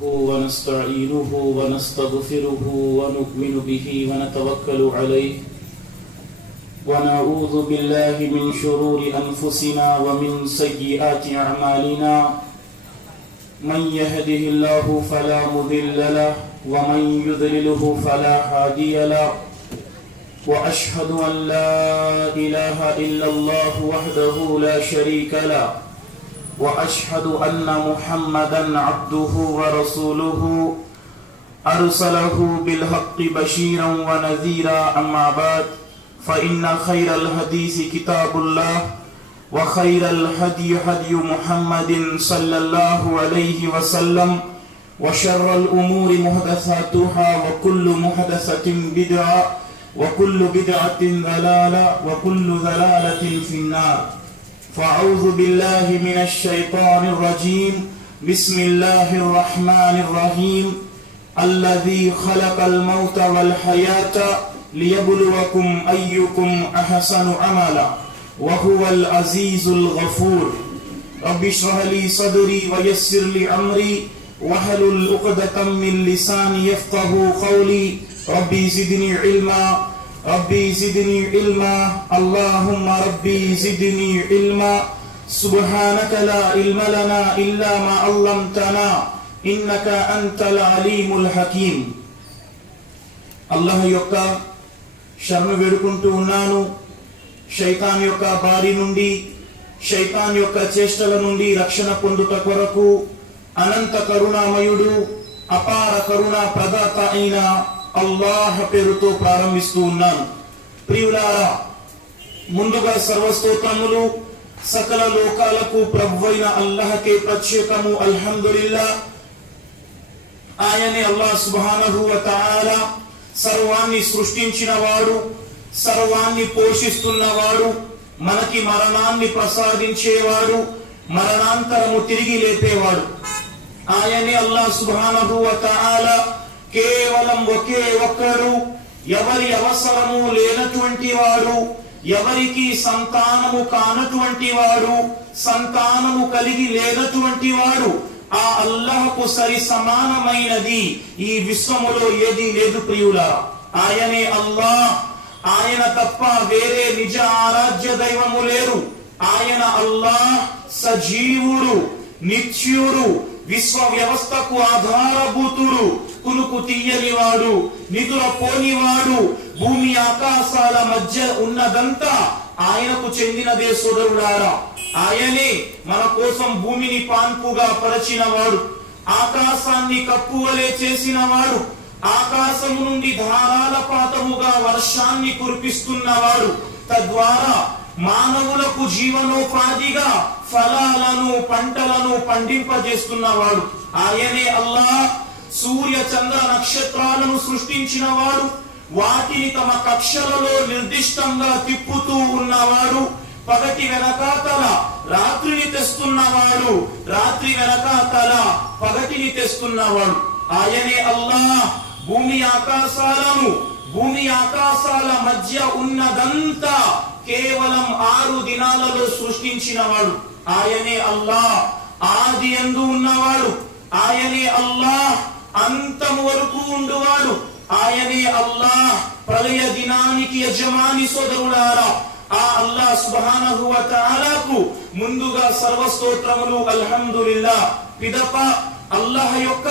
ونستعينه ونستغفره ونؤمن به ونتوكل عليه ونعوذ بالله من شرور أنفسنا ومن سيئات أعمالنا من يهده الله فلا مضل له ومن يضلله فلا هادي له وأشهد أن لا إله إلا الله وحده لا شريك له وأشهد أن محمدا عبده ورسوله أرسله بالحق بشيرا ونذيرا أما بعد فإن خير الحديث كتاب الله وخير الهدي هدي محمد صلى الله عليه وسلم وشر الأمور محدثاتها وكل محدثة بدعة وكل بدعة ضلالة وكل ضلالة في النار فأعوذ بالله من الشيطان الرجيم بسم الله الرحمن الرحيم الذي خلق الموت والحياة ليبلوكم أيكم أحسن عملا وهو العزيز الغفور رب اشرح لي صدري ويسر لي أمري واحلل عقدة من لساني يفقه قولي ربي زدني علما ربي زدني علما اللهم ربي زدني علما سبحانك لا علم لنا إلا ما علمتنا إنك أنت العليم الحكيم الله యొక్క శరణ వేడుకుంటూ ఉన్నాను. శైతాన్ యొక్క బారి నుండి శైతాన్ యొక్క చేష్టల నుండి రక్షణ పొందుట కొరకు అనంత కరుణామయుడు అపార కరుణా ప్రదాత అయిన అల్లాహ్ పేరుతో ప్రారంభిస్తూ ఉన్నాను. ప్రియులారా, ముందుగా సర్వస్తోత్రములు సకల లోకాలకు ప్రభువైన అల్లాహ్కే ప్రత్యేకము. అల్హమ్దులిల్లా. ఆయనే అల్లాహ్ సుబ్హానహు వ తఆలా సర్వాన్ని సృష్టించినవాడు, సర్వాన్ని పోషిస్తున్నవాడు, మనకి మరణాన్ని ప్రసాదించేవాడు, మరణాంతరము తిరిగి లేపేవాడు. ఆయనే అల్లాహ్ సుబ్హానహు వ తఆలా కేవలం ఒకే ఒక్కరు, ఎవరి అవసరము లేనటువంటి వాడు, ఎవరికి సంతానము కానటువంటి వాడు, సంతానము కలిగి లేనటువంటి వాడు. ఆ అల్లాహ్కు సరి సమానమైనది ఈ విశ్వములో ఏదీ లేదు ప్రియులారా. ఆయనే అల్లాహ్. ఆయన తప్ప వేరే నిజ ఆరాధ్య దైవము లేరు. ఆయన అల్లాహ్ సజీవుడు, నిత్యుడు, విశ్వ వ్యవస్థకు ఆధారభూతుడు, కునుకు తీయనివాడు, నిధుల పోనివాడు. భూమి ఆకాశాల మధ్య ఉన్నదంతా ఆయనకు చెందినదే సోదరులారా. ఆయనే మన కోసం భూమిని పాన్పుగా పరచినవాడు, ఆకాశాన్ని కప్పువలే చేసినవాడు, ఆకాశము నుండి ధారాలపాతముగా వర్షాన్ని కురిపిస్తున్నవాడు, తద్వారా మానవులకు జీవనోపాధిగా ఫలాలను పంటలను పండింపజేస్తున్నవాడు. ఆయనే అల్లాహ్. సూర్య చంద్ర నక్షత్రాలను సృష్టించినవాడు, వాటిని తమ కక్షలలో నిర్దిష్టంగా తిప్పుతూ ఉన్నవాడు. పగటి వెనకాతల రాత్రిని తెస్తున్నవాడు, రాత్రి వెనకాతల పగటిని తెస్తున్నవాడు. ఆయనే అల్లాహ్. భూమి ఆకాశాల మధ్య ఉన్నదంతా కేవలం 6 దినాలలో సృష్టించినవాడు. ఆయనే అల్లాహ్. ఆది యందు ఉన్నవాడు. ఆయనే అల్లాహ్. అంతము వరకు ఉండువాడు. ఆయనే అల్లాహ్. ప్రళయ దినానికి యజమాని సోదరులారా. ఆ అల్లాహ్ సుబ్హానహు వ తఆలాకు ముందుగా సర్వస్తోత్రములు. అల్హమ్దులిల్లా. పిదప అల్లాహ్ యొక్క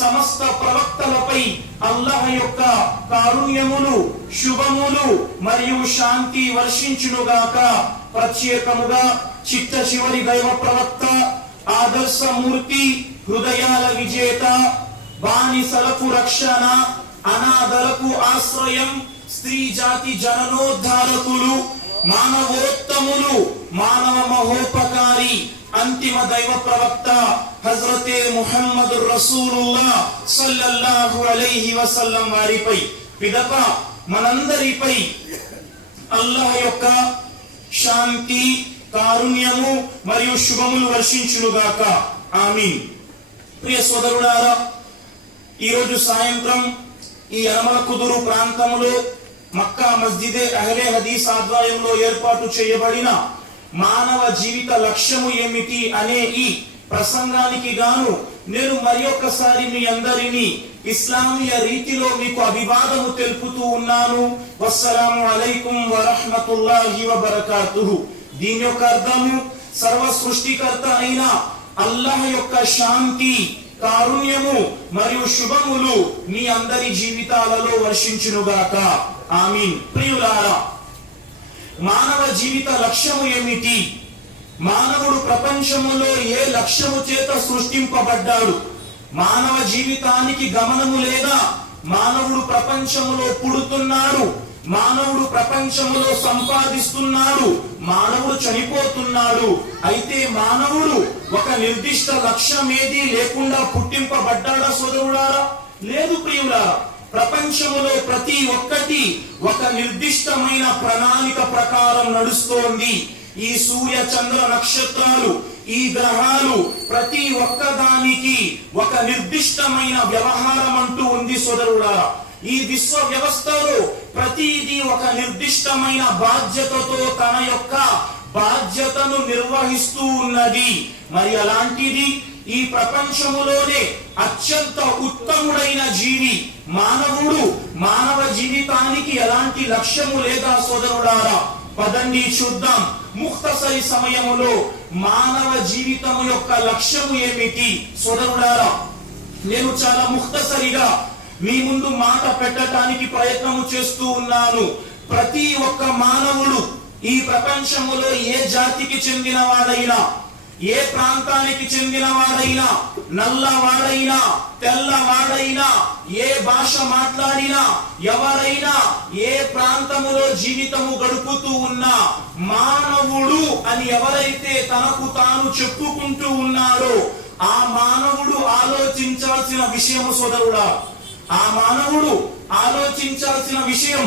సమస్త ప్రవక్తలపై అల్లాహ్ యొక్క కారుణ్యములు, శుభములు మరియు శాంతి వర్షించునుగాక. ప్రత్యేకముగా చిట్ట చివరి దైవ ప్రవక్త, ఆదర్శమూర్తి, హృదయాల విజేత, బానిసలకు రక్షణ, అనాథలకు ఆశ్రయం, స్త్రీ జాతి జననోద్ధారకులు, మానవోత్తములు, మానవ మహోపకారి, అంతిమ దైవ ప్రవక్త హజరతే ముహమ్మదు రసూలుల్లాహ్ సల్లల్లాహు అలైహి వసల్లం వారిపై పిదప మనందరిపై అల్లాహ్ యొక్క శాంతి, కారుణ్యము మరియు శుభములు వర్షించునుగాక. ఆమీన్. ప్రియ సోదరులారా, ఈరోజు సాయంత్రం ఈ యనమల కుదురు ప్రాంతంలో మక్కా మస్జిదే అహ్లే హదీస్ ఆధ్వర్యంలో ఏర్పాటు చేయబడిన మానవ జీవిత లక్ష్యము ఏమిటి అనే ఈ ప్రసంగానికి గాను నేను మరియొక్కసారి మీ అందరినీ ఇస్లామీయ రీతిలో మీకు అభివాదము తెలుపుతూ ఉన్నాను. వస్సలాము అలైకుం వరహ్మతుల్లాహి వబరకాతుహు. దీని యొక్క అర్థము సర్వ సృష్టికర్త అయిన అల్లాహ్ యొక్క శాంతి, కారుణ్యము మరియు శుభములు మీ అందరి జీవితాలలో వర్షించునుగాక. ఆమీన్. ప్రియులారా, మానవ జీవిత లక్ష్యము ఏమిటి? మానవుడు ప్రపంచములో ఏ లక్ష్యము చేత సృష్టింపబడ్డాడు? మానవ జీవితానికి గమనము లేదా? మానవుడు ప్రపంచములో పుడుతున్నాడు, మానవుడు ప్రపంచములో సంపాదిస్తున్నాడు, మానవుడు చనిపోతున్నాడు. అయితే మానవుడు ఒక నిర్దిష్ట లక్ష్యం ఏది లేకుండా పుట్టింపబడ్డాడా సోదరులారా? లేదు ప్రియులారా. ప్రపంచములో ప్రతి ఒక్కటి ఒక నిర్దిష్టమైన ప్రణాళిక ప్రకారం నడుస్తోంది. ఈ సూర్య చంద్ర నక్షత్రాలు, ఈ గ్రహాలు, ప్రతి ఒక్కదానికి ఒక నిర్దిష్టమైన వ్యవహారం అంటూ ఉంది సోదరులారా. ఈ విశ్వ వ్యవస్థలో ప్రతిదీ ఒక నిర్దిష్టమైన బాధ్యతతో తన యొక్క బాధ్యతను నిర్వహిస్తూ ఉన్నది. మరి అలాంటిది ఈ ప్రపంచములోనే అత్యంత ఉత్తముడైన జీవి మానవుడు. మానవ జీవితానికి ఎలాంటి లక్ష్యము లేదా సోదరులారా? పదండి చూద్దాం. ముఖ్తసరి సమయములో మానవ జీవితం యొక్క లక్ష్యము ఏమిటి సోదరులారా? నేను చాలా ముఖ్తసరిగా మీ ముందు మాట పెట్టడానికి ప్రయత్నము చేస్తూ ఉన్నాను. ప్రతి ఒక్క మానవుడు ఈ ప్రపంచములో ఏ జాతికి చెందిన వాడైనా, ఏ ప్రాంతానికి చెందిన వాడైనా, నల్లవాడైనా, తెల్లవాడైనా, ఏ భాష మాట్లాడినా, ఎవరైనా ఏ ప్రాంతములో జీవితము గడుపుతూ ఉన్నా మానవుడు అని ఎవరైతే తనకు తాను చెప్పుకుంటూ ఉన్నాడో ఆ మానవుడు ఆలోచించాల్సిన విషయము సోదరుడా, ఆ మానవుడు ఆలోచించాల్సిన విషయం,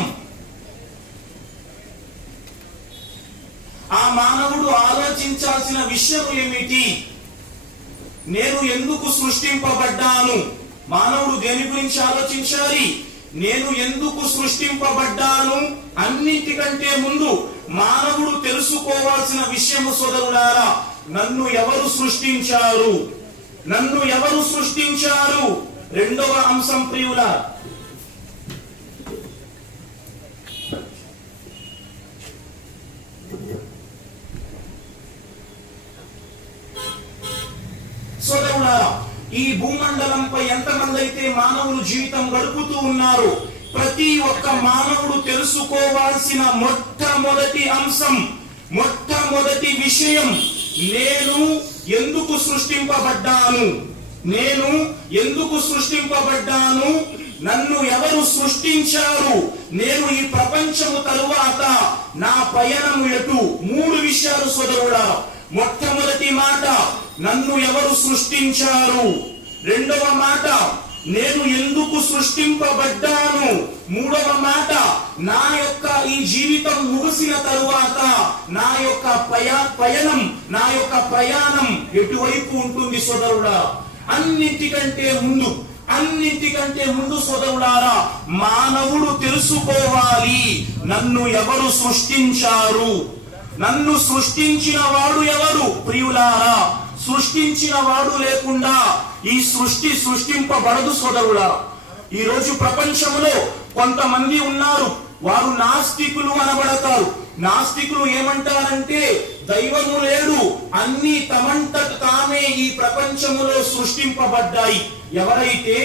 ఆ మానవుడు ఆలోచించాల్సిన విషయం ఏమిటి? నేను ఎందుకు సృష్టింపబడ్డాను? మానవుడు దేని గురించి ఆలోచించాలి? నేను ఎందుకు సృష్టింపబడ్డాను? అన్నింటికంటే ముందు మానవుడు తెలుసుకోవాల్సిన విషయము సోదరులారా, నన్ను ఎవరు సృష్టించారు? నన్ను ఎవరు సృష్టించారు? రెండవ అంశం ప్రియులారా, సోదరులారా, ఈ భూమండలంపై ఎంతమంది అయితే మానవులు జీవితం గడుపుతూ ఉన్నారు, ప్రతి ఒక్క మానవుడు తెలుసుకోవాల్సిన మొట్టమొదటి అంశం, మొట్టమొదటి విషయం, నేను ఎందుకు సృష్టింపబడ్డాను? నేను ఎందుకు సృష్టింపబడ్డాను? నన్ను ఎవరు సృష్టించారు? నేను ఈ ప్రపంచము తరువాత నా పయనము ఎటు? మూడు విషయాలు సోదరులారా. మొట్టమొదటి మాట, నన్ను ఎవరు సృష్టించారు? రెండవ మాట, నేను ఎందుకు సృష్టింపబడ్డాను? మూడవ మాట, నా యొక్క ఈ జీవితం ముగిసిన తరువాత నా యొక్క పయనం, నా యొక్క ప్రయాణం ఎటువైపు ఉంటుంది సోదరుడా? అన్నింటికంటే ముందు సోదరులారా, మానవుడు తెలుసుకోవాలి, నన్ను ఎవరు సృష్టించారు? నన్ను సృష్టించిన వాడు ఎవరు? ప్రియులారా, సృష్టించిన వాడు లేకుండా ఈ సృష్టి సృష్టింపబడదు సోదరులారా. ఈ రోజు ప్రపంచంలో కొంతమంది ఉన్నారు, వారు నాస్తికులు అనబడతారు. నాస్తికులు ఏమంటారంటే దైవము లేడు, అన్ని తమంతట తామే ఈ ప్రపంచములో సృష్టింపబడ్డాయి. ఎవరైతే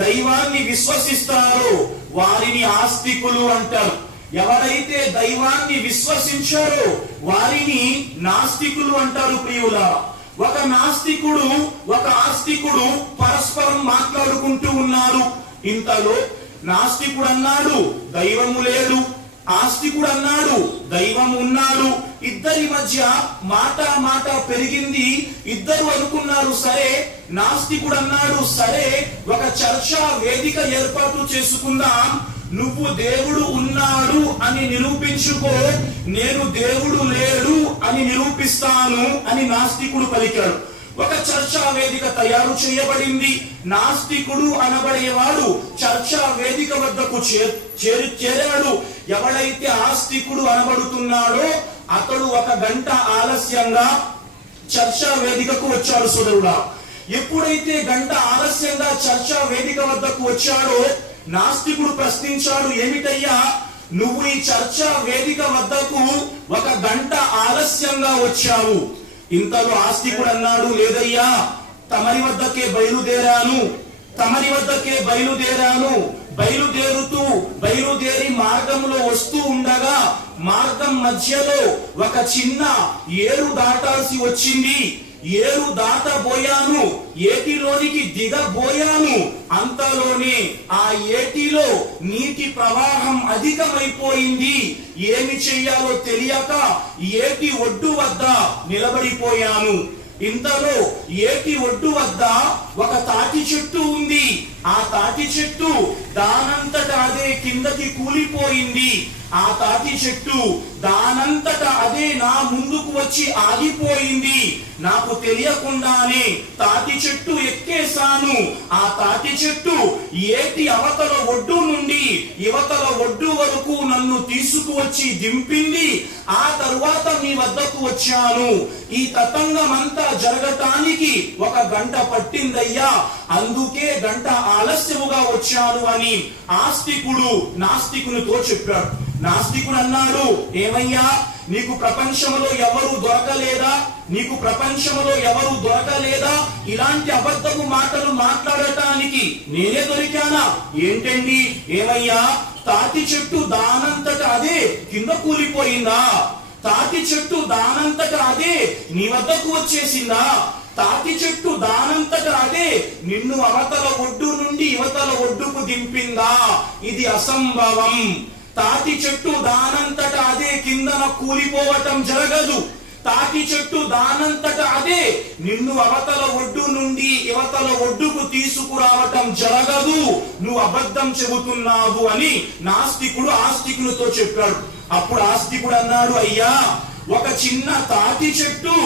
దైవాన్ని విశ్వసిస్తారో వారిని ఆస్తికులు అంటారు. ఎవరైతే దైవాన్ని విశ్వసించారో వారిని నాస్తికులు అంటారు. ప్రియులారా, ఒక నాస్తికుడు, ఒక ఆస్తికుడు పరస్పరం మాట్లాడుకుంటూ ఉన్నారు. ఇంతలో నాస్తికుడు అన్నాడు దైవము లేడు, ఆస్తికుడు అన్నాడు దైవం ఉన్నాడు. ఇద్దరి మధ్య మాట పెరిగింది. ఇద్దరు అనుకున్నారు, సరే నాస్తికుడు అన్నాడు, సరే ఒక చర్చా వేదిక ఏర్పాటు చేసుకుందాం, నువ్వు దేవుడు ఉన్నాడు అని నిరూపించుకో, నేను దేవుడు లేడు అని నిరూపిస్తాను అని నాస్తికుడు పలికాడు. ఒక చర్చా వేదిక తయారు చేయబడింది. నాస్తికుడు అనబడేవాడు చర్చా వేదిక వద్దకు చేరాడు. ఎవడైతే ఆస్తికుడు అనబడుతున్నాడో అతడు 1 గంట ఆలస్యంగా చర్చా వేదికకు వచ్చాడు సోదరుడా. ఎప్పుడైతే గంట ఆలస్యంగా చర్చా వేదిక వద్దకు వచ్చాడో నాస్తికుడు ప్రశ్నించాడు, ఏమిటయ్యా నువ్వు ఈ చర్చా వేదిక వద్దకు ఒక గంట ఆలస్యంగా వచ్చావు? ఇంతలో ఆస్తికుడు అన్నాడు, లేదయ్యా తమరి వద్దకే బయలుదేరాను. బయలుదేరి మార్గంలో వస్తూ ఉండగా మార్గం మధ్యలో ఒక చిన్న ఏరు దాటాల్సి వచ్చింది. ఏరు దాటబోయాను, ఏటిలోనికి దిగబోయాను. అంతలోనే ఆ ఏటిలో నీటి ప్రవాహం అధికమైపోయింది. ఏమి చెయ్యాలో తెలియక ఏటి ఒడ్డు వద్ద నిలబడిపోయాను. ఇంతలో ఏటి ఒడ్డు వద్ద ఒక తాటి చెట్టు ఉంది. ఆ తాటి చెట్టు దానంతట అదే కిందకి కూలిపోయింది. ఆ తాటి చెట్టు దానంతట అదే నా ముందుకు వచ్చి ఆగిపోయింది. నాకు తెలియకుండానే తాటి చెట్టు ఎక్కేశాను. ఆ తాటి చెట్టు ఏటి అవతల ఒడ్డు నుండి యువతల ఒడ్డు వరకు నన్ను తీసుకువచ్చి దింపింది. ఆ తరువాత మీ వద్దకు వచ్చాను. ఈ తతంగమంతా జరగటానికి ఒక గంట పట్టిందయ్యా, అందుకే గంట ఆలస్యముగా వచ్చాను అని ఆస్తికుడు నాస్తికునితో చెప్పాడు. నాస్తికుడు అన్నాడు, ఏమయ్యా నీకు ప్రపంచంలో ఎవరు దొరకలేదా ఇలాంటి అబద్ధపు మాటలు మాట్లాడటానికి? నేనే దొరికానా ఏంటండి? ఏమయ్యా తాటి చెట్టు దానంతట అదే కింద కూలిపోయిందా? తాటి చెట్టు దానంతట అదే నీ వద్దకు వచ్చేసిందా? తాటి చెట్టు దానంతట అదే నిన్ను అవతల ఒడ్డు నుండి యువతల ఒడ్డుకు దింపిందా? ఇది అసంభవం. తాటి చెట్టు దానంతట అదే కిందన కూలిపోవటం జరగదు. తాటి చెట్టు దానంతట అదే నిన్ను అవతల ఒడ్డు నుండి యువతల ఒడ్డుకు తీసుకురావటం జరగదు. నువ్వు అబద్ధం చెబుతున్నావు అని నాస్తికుడు ఆస్తికునితో చెప్పాడు. అప్పుడు ఆస్తికుడు అన్నాడు, అయ్యా ఒక చిన్న తాటి చెట్టు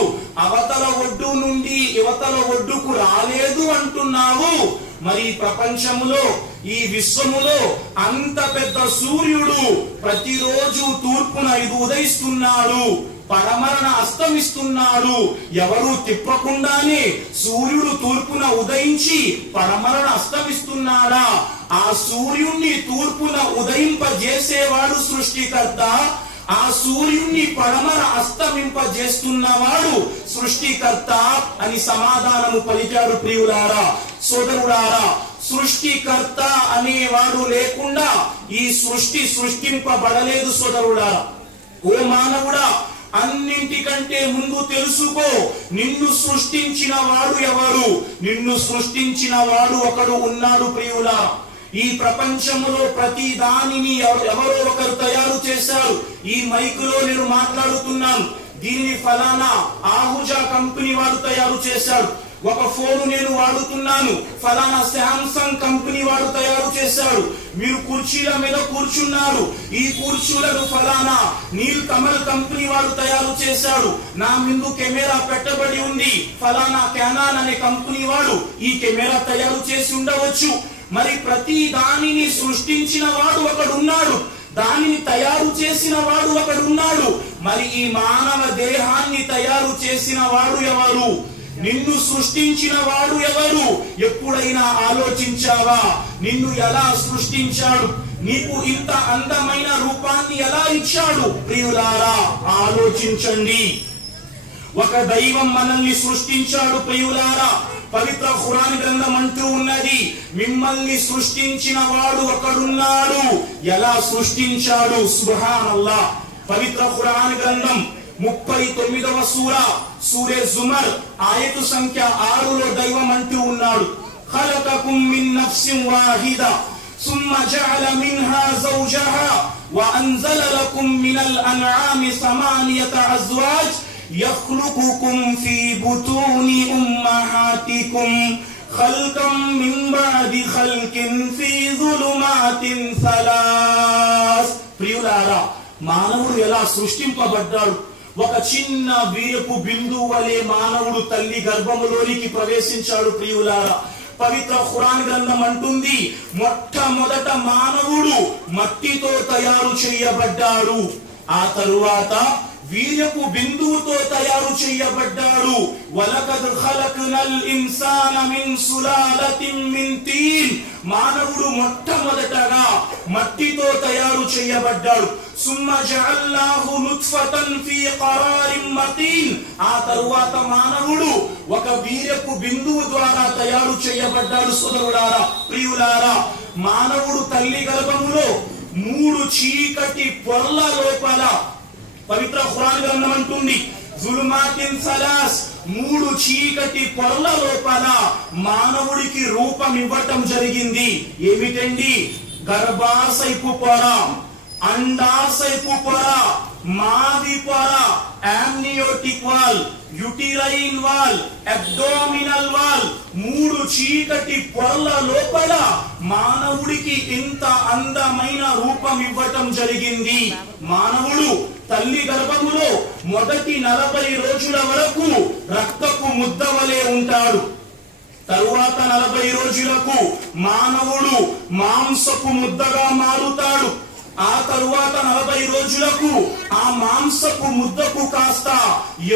అవతల ఒడ్డు నుండి యువతల ఒడ్డుకు రాలేదు అంటున్నావు. మరి ప్రపంచములో ఈ విశ్వములో అంత పెద్ద సూర్యుడు ప్రతిరోజు తూర్పున ఉదయిస్తున్నాడు, పడమరన అస్తమిస్తున్నాడు. ఎవరు తిప్పకుండానే సూర్యుడు తూర్పున ఉదయించి పడమరన అస్తమిస్తున్నాడా? ఆ సూర్యుణ్ణి తూర్పున ఉదయింపజేసేవాడు సృష్టికర్త, ఆ సూర్యుణ్ణి పడమర అస్తమింపజేస్తున్నవాడు సృష్టికర్త అని సమాధానము పలికాడు. ప్రియులారా, సోదరులారా, సృష్టికర్త అనేవాడు లేకుండా ఈ సృష్టి సృష్టింపబడలేదు. సోదరులారా, ఓ మానవుడా, అన్నింటికంటే ముందు తెలుసుకో, నిన్ను సృష్టించిన వాడు ఎవరు? నిన్ను సృష్టించిన వాడు ఒకడు ఉన్నాడు. ప్రియులారా, ఈ ప్రపంచంలో ప్రతి దానిని ఎవరో ఒకరు తయారు చేశారు. ఈ మైకులో నేను మాట్లాడుతున్నాను, దీనిని ఫలానా ఆహుజా కంపెనీ వాడు తయారు చేశాడు. ఒక ఫోన్ నేను వాడుతున్నాను, ఫలానా శాంసంగ్ కంపెనీ వాడు తయారు చేశాడు. మీరు కుర్చీల మీద కూర్చున్నారు, ఈ కుర్చీలను ఫలానా నీల్ కమల్ కంపెనీ వాడు తయారు చేశాడు. నా ముందు కెమెరా పెట్టబడి ఉంది, ఫలానా కెనాన్ అనే కంపెనీ వాడు ఈ కెమెరా తయారు చేసి ఉండవచ్చు. మరి ప్రతి దానిని సృష్టించిన వాడు ఒకడున్నాడు, దానిని తయారు చేసిన వాడు ఒకడున్నాడు. మరి ఈ మానవ దేహాన్ని తయారు చేసిన వాడు ఎవరు? నిన్ను సృష్టించిన వాడు ఎవరు? ఎప్పుడైనా ఆలోచించావా? నిన్ను ఎలా సృష్టించాడు? నీకు ఇంత అందమైన రూపాన్ని ఎలా ఇచ్చాడు? ప్రియులారా, ఆలోచించండి. ఒక దైవం మనల్ని సృష్టించాడు. ప్రియులారా, పవిత్ర ఖురాన్ గ్రంథం అంటూ ఉన్నది, మిమ్మల్ని సృష్టించిన వాడు ఒకడున్నాడు. ఎలా సృష్టించాడు? సుబ్హానల్లాహ్. పవిత్ర ఖురాన్ గ్రంథం 39వ సూరే జుమర్ ఆయతు సంఖ్య 6లో దైవం అంటూ ఉన్నాడు, ఖలకకుం మిన్ నఫ్సిన్ వాహిదా ثم جعل منها زوجها وأنزل لكم من الأنعام 8 أزواج يخلقكم في بطون أمهاتكم خلقا من بعد خلق في ظلمات 3. ప్రియులారా, మానవుడు ఎలా సృష్టింపబడ్డాడు? ఒక చిన్న వీరపు బిందువు వలె మానవుడు తల్లి గర్భములోనికి ప్రవేశించాడు. ప్రియులారా, పవిత్ర ఖురాన్ గ్రంథం అంటుంది, మొట్టమొదట మానవుడు మట్టితో తయారు చేయబడ్డాడు. ఆ తరువాత వీర్యపు బిందువుతో తయారు చేయబడ్డాడు. వలకద్ ఖలక్నల్ ఇన్సాన మిన్ సులాలతిన్ మిన్ తీన్, మానవుడు మొట్టమొదటగా మట్టితో తయారు చేయబడ్డాడు. సుమ్మ జఅల్నాహు నుత్ఫతన్ ఫీ ఖరారిన్ మకీన్, ఆ తరువాత మానవుడు ఒక వీర్యపు బిందువు ద్వారా తయారు చేయబడ్డాడు. సోదరులారా, ప్రియులారా, మానవుడు తల్లి గర్భములో 3 చీకటి పొరల లోపల, పవిత్ర ఖురాన్ గ్రంథం అంటుంది, జుల్మాతిన్ సలాస్, 3 చీకటి పొరల లోపల మానవుడికి రూపం ఇవ్వటం జరిగింది. ఏమిటండి? గర్భాశయపు పొర, అండాశయపు పొర, మాది పొర, amniotic wall, uterine wall, abdominal wall, 3 చీకటి పొరల లోపల మానవుడికి ఇంత అందమైన రూపం ఇవ్వటం జరిగింది. మానవుడు తల్లి గర్భములో మొదటి 40 రోజుల వరకు రక్తపు ముద్ద వలె ఉంటాడు. తరువాత 40 రోజులకు మానవుడు మాంసపు ముద్దగా మారుతాడు. ఆ తరువాత 40 రోజులకు ఆ మాంసపు ముద్దకు కాస్త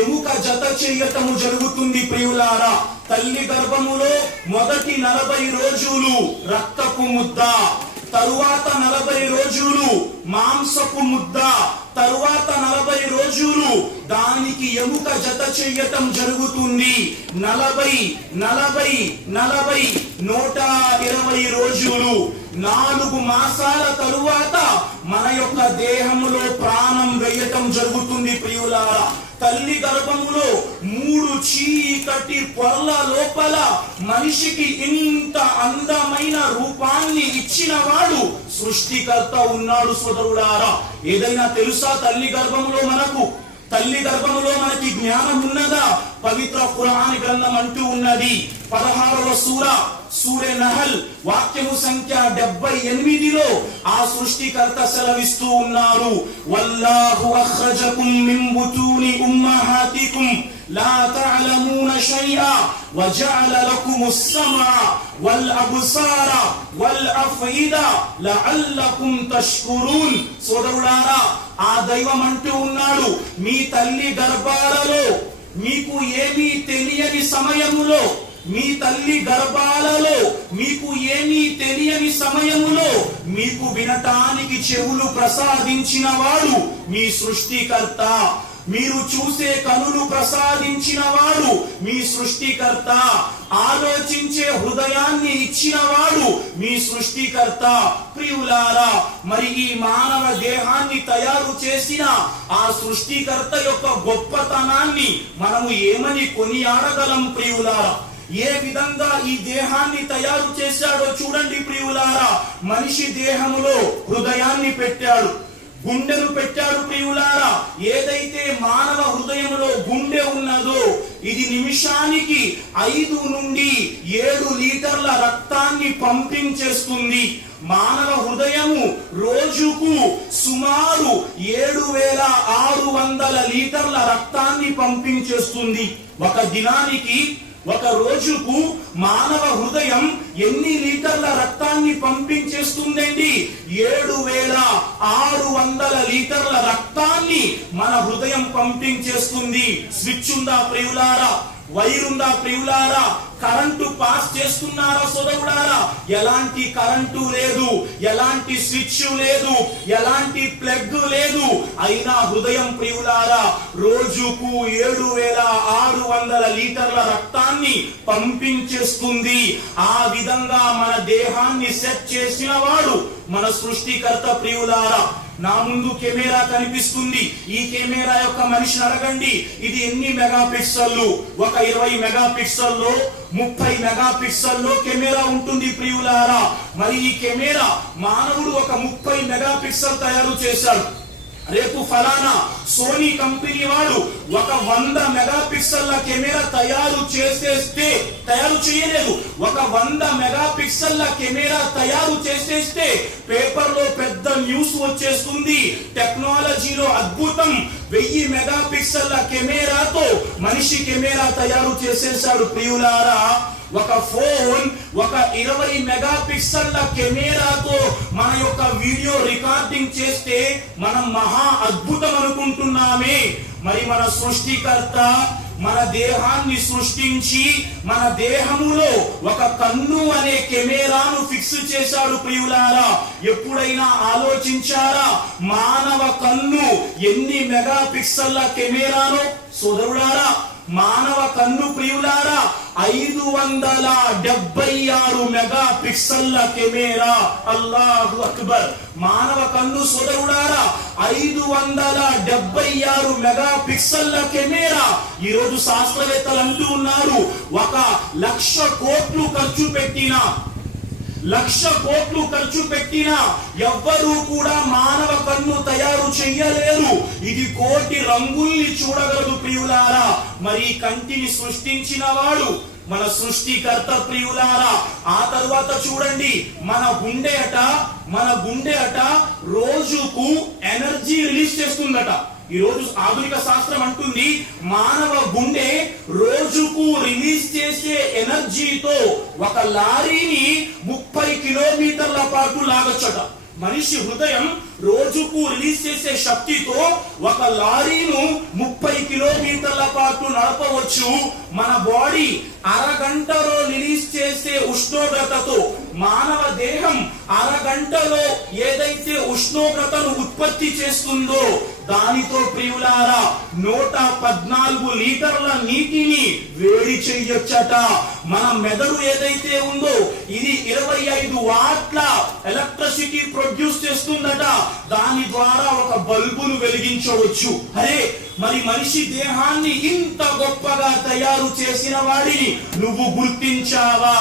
ఎముక జత చేయటము జరుగుతుంది. ప్రియులారా, తల్లి గర్భములో మొదటి 40 రోజులు రక్తపు ముద్ద, తరువాత 40 రోజులు మాంసపు ముద్ద, తరువాత 40 రోజులు దానికి ఎముక జత చెయ్యటం జరుగుతుంది. 120 రోజులు, 4 మాసాల తరువాత మన యొక్క దేహములో ప్రాణం వేయటం జరుగుతుంది. ప్రియులారా, తల్లి గర్భములో 3 చీకటి పొరల లోపల మనిషికి ఇంత అందమైన రూపాన్ని ఇచ్చిన వాడు సృష్టికర్త ఉన్నాడు. సోదరులారా, ఏదైనా తెలుసా? తల్లి గర్భములో మనకి జ్ఞానం ఉన్నదా? పవిత్ర ఖురాన్ గ్రంథం అంటూ ఉన్నది, 16వ సూరే నహల్ వాక్యము సంఖ్య 78లో ఆ సృష్టికర్త సెలవిస్తూ ఉన్నారు, వల్లాహు అఖ్రజకుం మిన్ బుతూని ఉమ్మహాతికుం లా తఅలమూన షైఆ వజఅల లకుముస్ సమఅ వల్ అబ్సార వల్ అఫ్ఇదా లఅల్లకుం తష్కురూన్. సోదరులారా, ఆ దైవం అంటూ ఉన్నాడు, మీ తల్లి గర్భాలలో మీకు ఏమీ తెలియని సమయములో, మీ తల్లి గర్భాలలో మీకు ఏమీ తెలియని సమయములో మీకు వినటానికి చెవులు ప్రసాదించిన వాడు మీ సృష్టికర్త. మీరు చూసే కనులు ప్రసాదించిన వాడు మీ సృష్టికర్త. ఆలోచించే హృదయాన్ని ఇచ్చిన వాడు మీ సృష్టికర్త. ప్రియులారా, మరి ఈ మానవ దేహాన్ని తయారు చేసిన ఆ సృష్టికర్త యొక్క గొప్పతనాన్ని మనము ఏమని కొనియాడగలం? ప్రియులారా, ఏ విధంగా ఈ దేహాన్ని తయారు చేశాడో చూడండి. ప్రియులారా, మనిషి దేహములో హృదయాన్ని పెట్టాడు, గుండెను పెట్టాడు. ప్రియులారా, ఏదైతే మానవ హృదయంలో గుండె ఉన్నదో ఇది నిమిషానికి 5 నుండి 7 లీటర్ల రక్తాన్ని పంపించేస్తుంది. మానవ హృదయము రోజుకు సుమారు 7600 లీటర్ల రక్తాన్ని పంపించేస్తుంది. ఒక దినానికి, ఒక రోజుకు మానవ హృదయం ఎన్ని లీటర్ల రక్తాన్ని పంపించేస్తుందండి? 7600 లీటర్ల రక్తాన్ని మన హృదయం పంపించేస్తుంది. స్విచ్ ఉందా ప్రియులారా? వైర్ ఉందా ప్రియులారా? కరెంటు పాస్ చేస్తున్నారా సోదరులారా? ఎలాంటి కరెంటు లేదు, ఎలాంటి స్విచ్ లేదు, ఎలాంటి ప్లగ్ లేదు. అయినా హృదయం ప్రియులారా రోజుకు 7600 లీటర్ల రక్తాన్ని పంపించేస్తుంది. ఆ విధంగా మన దేహాన్ని సెట్ చేసిన వాడు మన సృష్టికర్త. ప్రియులారా, నా ముందు కెమెరా కనిపిస్తుంది. ఈ కెమెరా యొక్క మనిషిని అడగండి, ఇది ఎన్ని మెగా పిక్సెల్? ఒక 20 మెగా పిక్సెల్లో 30 మెగా పిక్సెల్లో కెమెరా ఉంటుంది. ప్రియులారా, మరి ఈ కెమెరా మానవుడు ఒక 30 మెగా పిక్సెల్ తయారు చేశాడు. రేపు ఫలానా సోనీ కంపెనీ వాడు ఒక 100 మెగా పిక్సెల్ల కెమెరా తయారు చేయలేదు. ఒక 100 మెగా పిక్సెల్ల కెమెరా తయారు చేసేస్తే పేపర్ లో పెద్ద న్యూస్ వచ్చేస్తుంది. టెక్నాలజీలో అద్భుతం, 1000 మెగా పిక్సెల్ల కెమెరాతో మనిషి కెమెరా తయారు చేసేశాడు. ప్రియులారా, ఒక ఫోన్ ఒక 20 మెగా పిక్సెళ్ల కెమెరాతో మన యొక్క వీడియో రికార్డింగ్ చేస్తే మనం మహా అద్భుతం అనుకుంటున్నామే. మరి మన సృష్టికర్త మన దేహాన్ని సృష్టించి మన దేహములో ఒక కన్ను అనే కెమెరాను ఫిక్స్ చేశాడు. ప్రియులారా, ఎప్పుడైనా ఆలోచించారా మానవ కన్ను ఎన్ని మెగా పిక్సెళ్ల కెమెరానో? సోదరులారా, మానవ కన్ను ప్రియులారా 576 మెగా పిక్సెళ్ల కెమెరా. అల్లాహు అక్బర్. మానవ కన్ను సోదరులారా 576 మెగా పిక్సెళ్ల కెమెరా. ఈ రోజు శాస్త్రవేత్తలు అంటూ ఉన్నారు 1,00,000 కోట్లు ఖర్చు పెట్టినా 1,00,000 కోట్లు ఖర్చు పెట్టినా ఎవ్వరూ కూడా మానవ కన్ను తయారు చెయ్యలేరు. ఇది కోటి రంగుల్ని చూడగలదు ప్రియులారా. మరి కంటిని సృష్టించిన వాడు మన సృష్టికర్త ప్రియులారా. ఆ తరువాత చూడండి మన గుండె అట రోజుకు ఎనర్జీ రిలీజ్ చేస్తుందట. ఈ రోజు ఆధునిక శాస్త్రం అంటుంది మానవ గుండె రోజుకు రిలీజ్ చేసే ఎనర్జీతో ఒక లారీని 30 కిలోమీటర్ల పాటు లాగొచ్చట. మనిషి హృదయం రోజుకు రిలీజ్ చేసే శక్తితో ఒక లారీను 30 కిలోమీటర్ల పాటు నడపవచ్చు. మన బాడీ అరగంటలో రిలీజ్ చేసే ఉష్ణోగ్రతతో మానవ దేహం అరగంటలో ఏదైతే ఉష్ణోగ్రతను ఉత్పత్తి చేస్తుందో దానితో ప్రియులారా 114 లీటర్ల నీటిని వేడి చేయొచ్చట. మన మెదడు ఏదైతే ఉందో ఇది 25 వాట్ల ఎలక్ట్రిసిటీ ప్రొడ్యూస్ చేస్తుందట. దాని ద్వారా ఒక బల్బును వెలిగించవచ్చు. అరే, మరి మనిషి దేహాన్ని ఇంత గొప్పగా తయారు చేసిన వాడిని నువ్వు గుర్తించావా?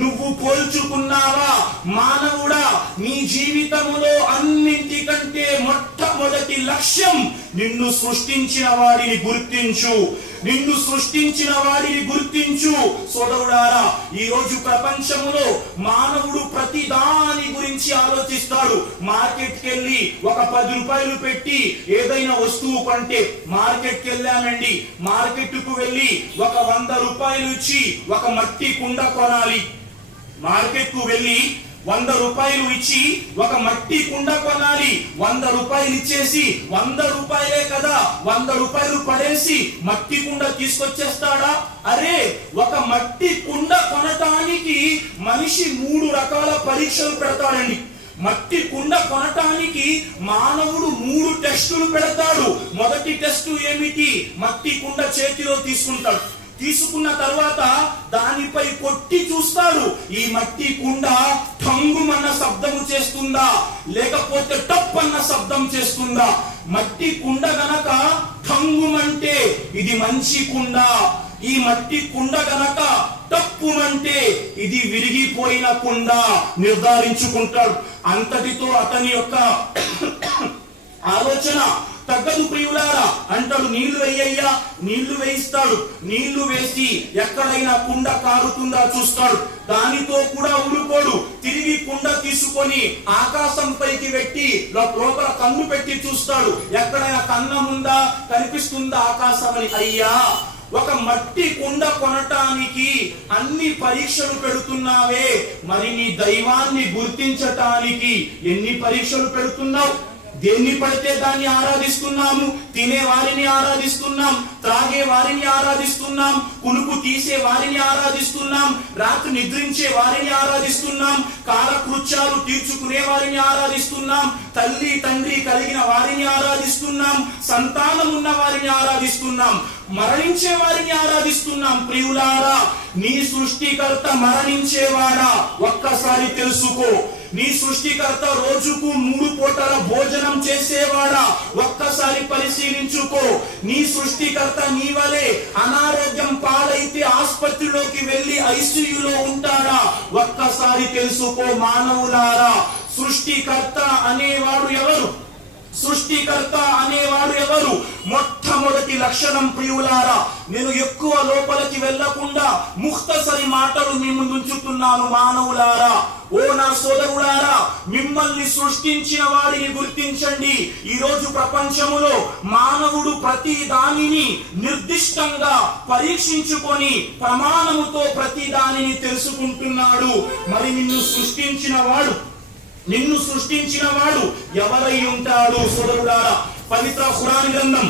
నువ్వు పోల్చుకున్నావా? మానవుడా, నీ జీవితంలో అన్నింటికంటే మొట్టమొదటి లక్ష్యం నిన్ను సృష్టించిన వాడిని గుర్తించు. నిన్ను సృష్టించిన వాడిని గుర్తించు. సోదరుడారా, ఈ రోజు ప్రపంచంలో మానవుడు ప్రతి దాని గురించి ఆలోచిస్తాడు. మార్కెట్కి వెళ్ళి ఒక 10 రూపాయలు పెట్టి ఏదైనా వస్తువు కొంటే, మార్కెట్కి వెళ్ళామండి, మార్కెట్కు వెళ్ళి ఒక 100 రూపాయలు ఇచ్చి ఒక మట్టి కుండ కొనాలి. మార్కెట్కు వెళ్ళి 100 రూపాయలు ఇచ్చి ఒక మట్టి కుండ కొనాలి. 100 రూపాయలు ఇచ్చేసి 100 రూపాయలే కదా 100 రూపాయలు పడేసి మట్టి కుండ తీసుకొచ్చేస్తాడా? అరే, ఒక మట్టి కుండ కొనటానికి మనిషి 3 రకాల పరీక్షలు పెడతాడండి. మట్టి కుండ కొనటానికి మానవుడు 3 టెస్టులు పెడతాడు. మొదటి టెస్టు ఏమిటి? మట్టి కుండ చేతిలో తీసుకుంటాడు. తీసుకున్న తర్వాత దానిపై కొట్టి చూస్తాడు. ఈ మట్టి కుండ ఠంగుమన్న శబ్దము చేస్తుందా లేకపోతే టప్ అన్న శబ్దం చేస్తుందా? మట్టి కుండ గనక ఠంగుమంటే ఇది మంచి కుండ, ఈ మట్టి కుండ గనక టప్పుమంటే ఇది విరిగిపోయిన కుండ నిర్ధారించుకుంటాడు. అంతటితో అతని యొక్క ఆలోచన తగ్గదు ప్రియులారా. అంటాడు నీళ్లు వేయ్యా, నీళ్లు వేయిస్తాడు. నీళ్లు వేసి ఎక్కడైనా కుండ కారుతుందా చూస్తాడు. దానితో కూడా ఊరుకోడు. తిరిగి కుండ తీసుకొని ఆకాశం పైకి పెట్టి లోపల కన్ను పెట్టి చూస్తాడు. ఎక్కడైనా కన్నం ఉందా, కనిపిస్తుందా ఆకాశం అని. అయ్యా, ఒక మట్టి కుండ కొనటానికి అన్ని పరీక్షలు పెడుతున్నావే, మరి నీ దైవాన్ని గుర్తించటానికి ఎన్ని పరీక్షలు పెడుతున్నావు? దేన్ని పడితే దాన్ని ఆరాధిస్తున్నాము. తినే వారిని ఆరాధిస్తున్నాం, త్రాగే వారిని ఆరాధిస్తున్నాం, కునుకు తీసే వారిని ఆరాధిస్తున్నాం, రాత్రి నిద్రించే వారిని ఆరాధిస్తున్నాం, కాలకృత్యాలు తీర్చుకునే వారిని ఆరాధిస్తున్నాం, తల్లి తండ్రి కలిగిన వారిని ఆరాధిస్తున్నాం, సంతానం ఉన్న వారిని ఆరాధిస్తున్నాం, మరణించే వారిని ఆరాధిస్తున్నాం. ప్రియులారా, నీ సృష్టికర్త మరణించేవాడా? ఒక్కసారి తెలుసుకో. నీ సృష్టికర్త రోజుకు 3 పూటల భోజనం చేసేవాడా? ఒక్కసారి పరిశీలించుకో. నీ సృష్టికర్త నీ వలె అనారోగ్యం పాలైతే ఆసుపత్రిలోకి వెళ్లి ఐసీయూలో ఉంటాడా? ఒక్కసారి తెలుసుకో మానవులారా. సృష్టికర్త అనేవాడు ఎవరు? సృష్టికర్త అనేవాడు ఎవరు? మొట్టమొదటి లక్షణం ప్రియులారా, నేను ఎక్కువ లోపలికి వెళ్లకుండా ముఖ్తసరి మాటలు మీ ముందు ఉంచుతున్నాను. మానవులారా, ఓ నా సోదరులారా, మిమ్మల్ని సృష్టించిన వాడిని గుర్తించండి. ఈ రోజు ప్రపంచములో మానవుడు ప్రతి దానిని నిర్దిష్టంగా పరీక్షించుకొని ప్రమాణముతో ప్రతి దానిని తెలుసుకుంటున్నాడు. మరి నిన్ను సృష్టించిన వాడు ఎవరై ఉంటాడు సోదరులారా? పవిత్ర ఖురాన్ గ్రంథం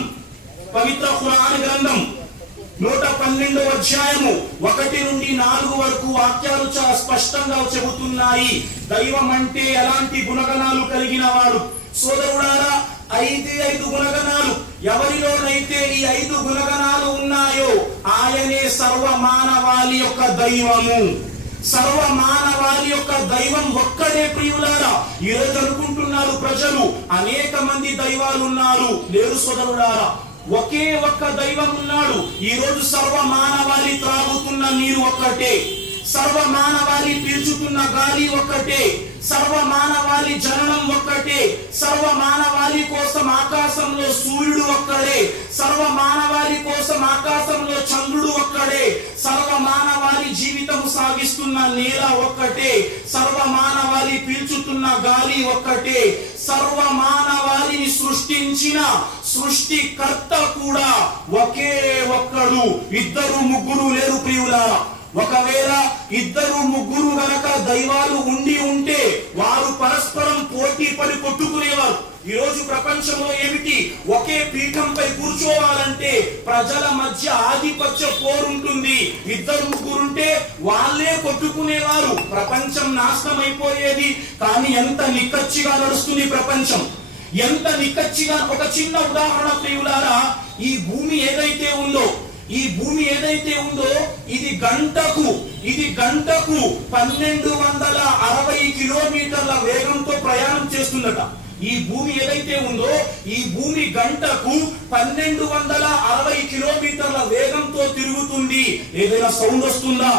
112వ అధ్యాయము 1 నుండి 4 వరకు వాక్యాలు చాలా స్పష్టంగా చెబుతున్నాయి. దైవం అంటే ఎలాంటి గుణగణాలు కలిగిన వాడు? సోదరులారా, 5 గుణగణాలు. ఎవరిలోనైతే ఈ 5 గుణగణాలు ఉన్నాయో ఆయనే సర్వ మానవాళి యొక్క దైవము. సర్వ మానవాళి యొక్క దైవం ఒక్కడే ప్రియులారా. ఈరోజు అనుకుంటున్నారు ప్రజలు అనేక మంది దైవాలు ఉన్నారు. లేరు సోదరులారా, ఒకే ఒక్క దైవం ఉన్నాడు. ఈ రోజు సర్వ మానవాళి త్రాగుతున్న నీరు ఒక్కటే, సర్వ మానవాళి పీల్చుతున్న గాలి ఒక్కటే, సర్వ మానవాళి జననం ఒక్కటే, సర్వ మానవాళి కోసం ఆకాశంలో సూర్యుడు ఒక్కడే, సర్వ మానవాళి కోసం ఆకాశంలో చంద్రుడు ఒక్కడే, సర్వ మానవాళి జీవితం సాగిస్తున్న నేల ఒక్కటే, సర్వ మానవాళి పీల్చుతున్న గాలి ఒక్కటే, సర్వ మానవాళిని సృష్టించిన సృష్టికర్త కూడా ఒకే ఒక్కడు. 2 3 లేరు ప్రియులారా. ఒకవేళ 2 3 గనక దైవాలు ఉంటే వారు పరస్పరం పోటీ పడి కొట్టుకునేవారు. ఈ రోజు ప్రపంచంలో ఏమిటి? ఒకే పీఠంపై కూర్చోవాలంటే ప్రజల మధ్య ఆధిపత్య పోరుంటుంది. 2 3 ఉంటే వాళ్ళే కొట్టుకునేవారు, ప్రపంచం నాశనం అయిపోయేది. కానీ ఎంత నిక్కచ్చిగా నడుస్తుంది ప్రపంచం, ఎంత నిక్కచ్చిగా. ఒక చిన్న ఉదాహరణ ప్రియులారా, ఈ భూమి ఏదైతే ఉందో ఇది గంటకు 1260 కిలోమీటర్ల వేగంతో ప్రయాణం చేస్తుందట. ఈ భూమి ఏదైతే ఉందో ఈ భూమి గంటకు 1260 కిలోమీటర్ల వేగంతో తిరుగుతుంది. ఏదైనా సౌండ్ వస్తుందా?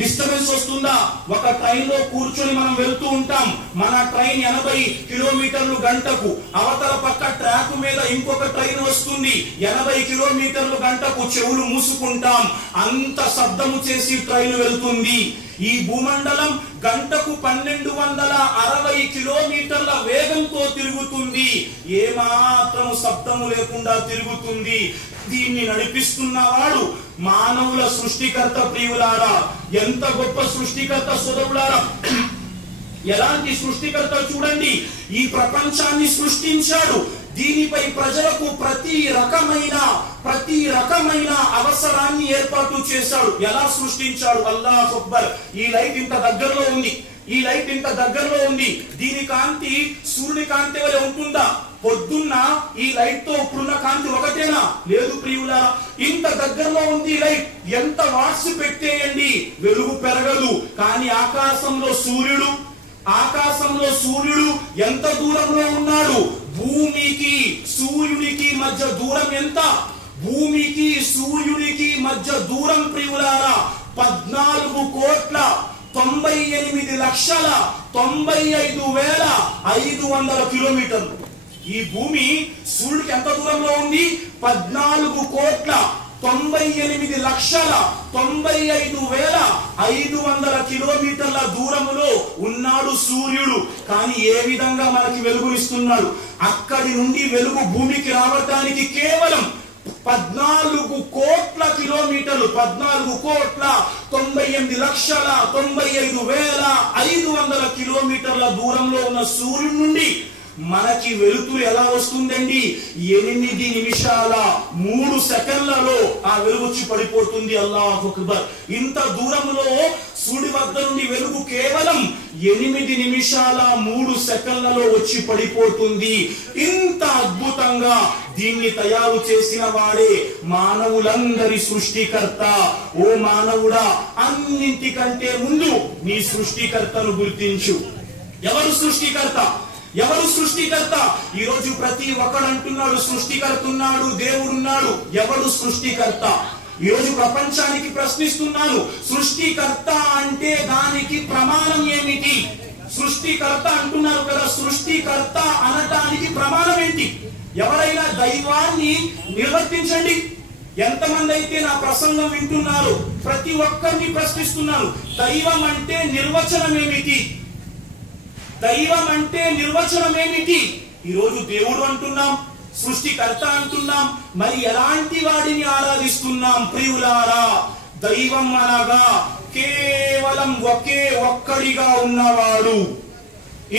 డిస్టర్బెన్స్ వస్తుందా? ఒక ట్రైన్ లో కూర్చొని మనం వెళ్తూ ఉంటాం. మన ట్రైన్ 80 కిలోమీటర్లు గంటకు, అవతల పక్క ట్రాక్ మీద ఇంకొక ట్రైన్ వస్తుంది 80 కిలోమీటర్లు గంటకు. చెవులు మూసుకుంటాం, అంత శబ్దము చేసి ట్రైన్ వెళ్తుంది. ఈ భూమండలం గంటకు 1260 కిలోమీటర్ల వేగంతో తిరుగుతుంది. ఏమాత్రం శబ్దము లేకుండా తిరుగుతుంది. దీన్ని నడిపిస్తున్నవాడు మానవుల సృష్టికర్త ప్రియులారా. ఎంత గొప్ప సృష్టికర్త సోదరులారా! ఎలాంటి సృష్టికర్త చూడండి. ఈ ప్రపంచాన్ని సృష్టించాడు. దీనిపై ప్రజలకు ప్రతి రకమైన అవసరాన్ని ఏర్పాటు చేశాడు. ఎలా సృష్టించాడు? అల్లాహ్ అక్బర్. ఈ లైట్ ఇంత దగ్గరలో ఉంది. దీని కాంతి సూర్యుని కాంతి వలె ఉంటుందా? పొద్దున్న ఈ లైట్ తో ఇప్పుడున్న కాంతి ఒకటేనా? లేదు ప్రియులారా, ఇంత దగ్గరలో ఉంది లైట్. ఎంత వాట్స్ పెట్టేయండి వెలుగు పెరగదు. కానీ ఆకాశంలో సూర్యుడు ఎంత దూరంలో ఉన్నాడు? భూమికి సూర్యునికి మధ్య దూరం ఎంత? భూమికి సూర్యునికి మధ్య దూరం ప్రియులారా 14,98,95,500 కిలోమీటర్లు. ఈ భూమి సూర్యుడికి ఎంత దూరంలో ఉంది? 14,98,95,500 కిలోమీటర్ల దూరములో ఉన్నాడు సూర్యుడు. కానీ ఏ విధంగా మనకి వెలుగునిస్తున్నాడు? అక్కడి నుండి వెలుగు భూమికి రావడానికి కేవలం 14 కోట్ల కిలోమీటర్లు, 14,98,95,500 కిలోమీటర్ల దూరంలో ఉన్న సూర్యుడి నుండి మనకి వెలుతురు ఎలా వస్తుందండి? 8 నిమిషాల 3 సెకండ్లలో ఆ వెలుగు వచ్చి పడిపోతుంది. అల్లాహు అక్బర్. ఇంత దూరంలో సూర్యుడి వద్ద నుండి వెలుగు కేవలం 8 నిమిషాల 3 సెకండ్లలో వచ్చి పడిపోతుంది. ఇంత అద్భుతంగా దీన్ని తయారు చేసిన వాడే మానవులందరి సృష్టికర్త. ఓ మానవుడా, అన్నింటికంటే ముందు నీ సృష్టికర్తను గుర్తించు. ఎవరు సృష్టికర్త? ఈ రోజు ప్రతి ఒక్కడు అంటున్నాడు సృష్టికర్త ఉన్నాడు, దేవుడున్నాడు. ఎవడు సృష్టికర్త? ఈ రోజు ప్రపంచానికి ప్రశ్నిస్తున్నాను, సృష్టికర్త అంటే దానికి ప్రమాణం ఏమిటి? సృష్టికర్త అంటున్నారు కదా, సృష్టికర్త అనటానికి ప్రమాణం ఏంటి? ఎవరైనా దైవాన్ని నిర్వర్తించండి. ఎంతమంది అయితే నా ప్రసంగం వింటున్నారు, ప్రతి ఒక్కరిని ప్రశ్నిస్తున్నారు, దైవం అంటే నిర్వచనం ఏమిటి? దైవం అంటే నిర్వచనం ఏమిటి? ఈరోజు దేవుడు అంటున్నాం, సృష్టికర్త అంటున్నాం, మరి ఎలాంటి వాడిని ఆరాధిస్తున్నాం? ప్రియులారా, దైవం అనగా కేవలం ఒకే ఒక్కడిగా ఉన్నవాడు,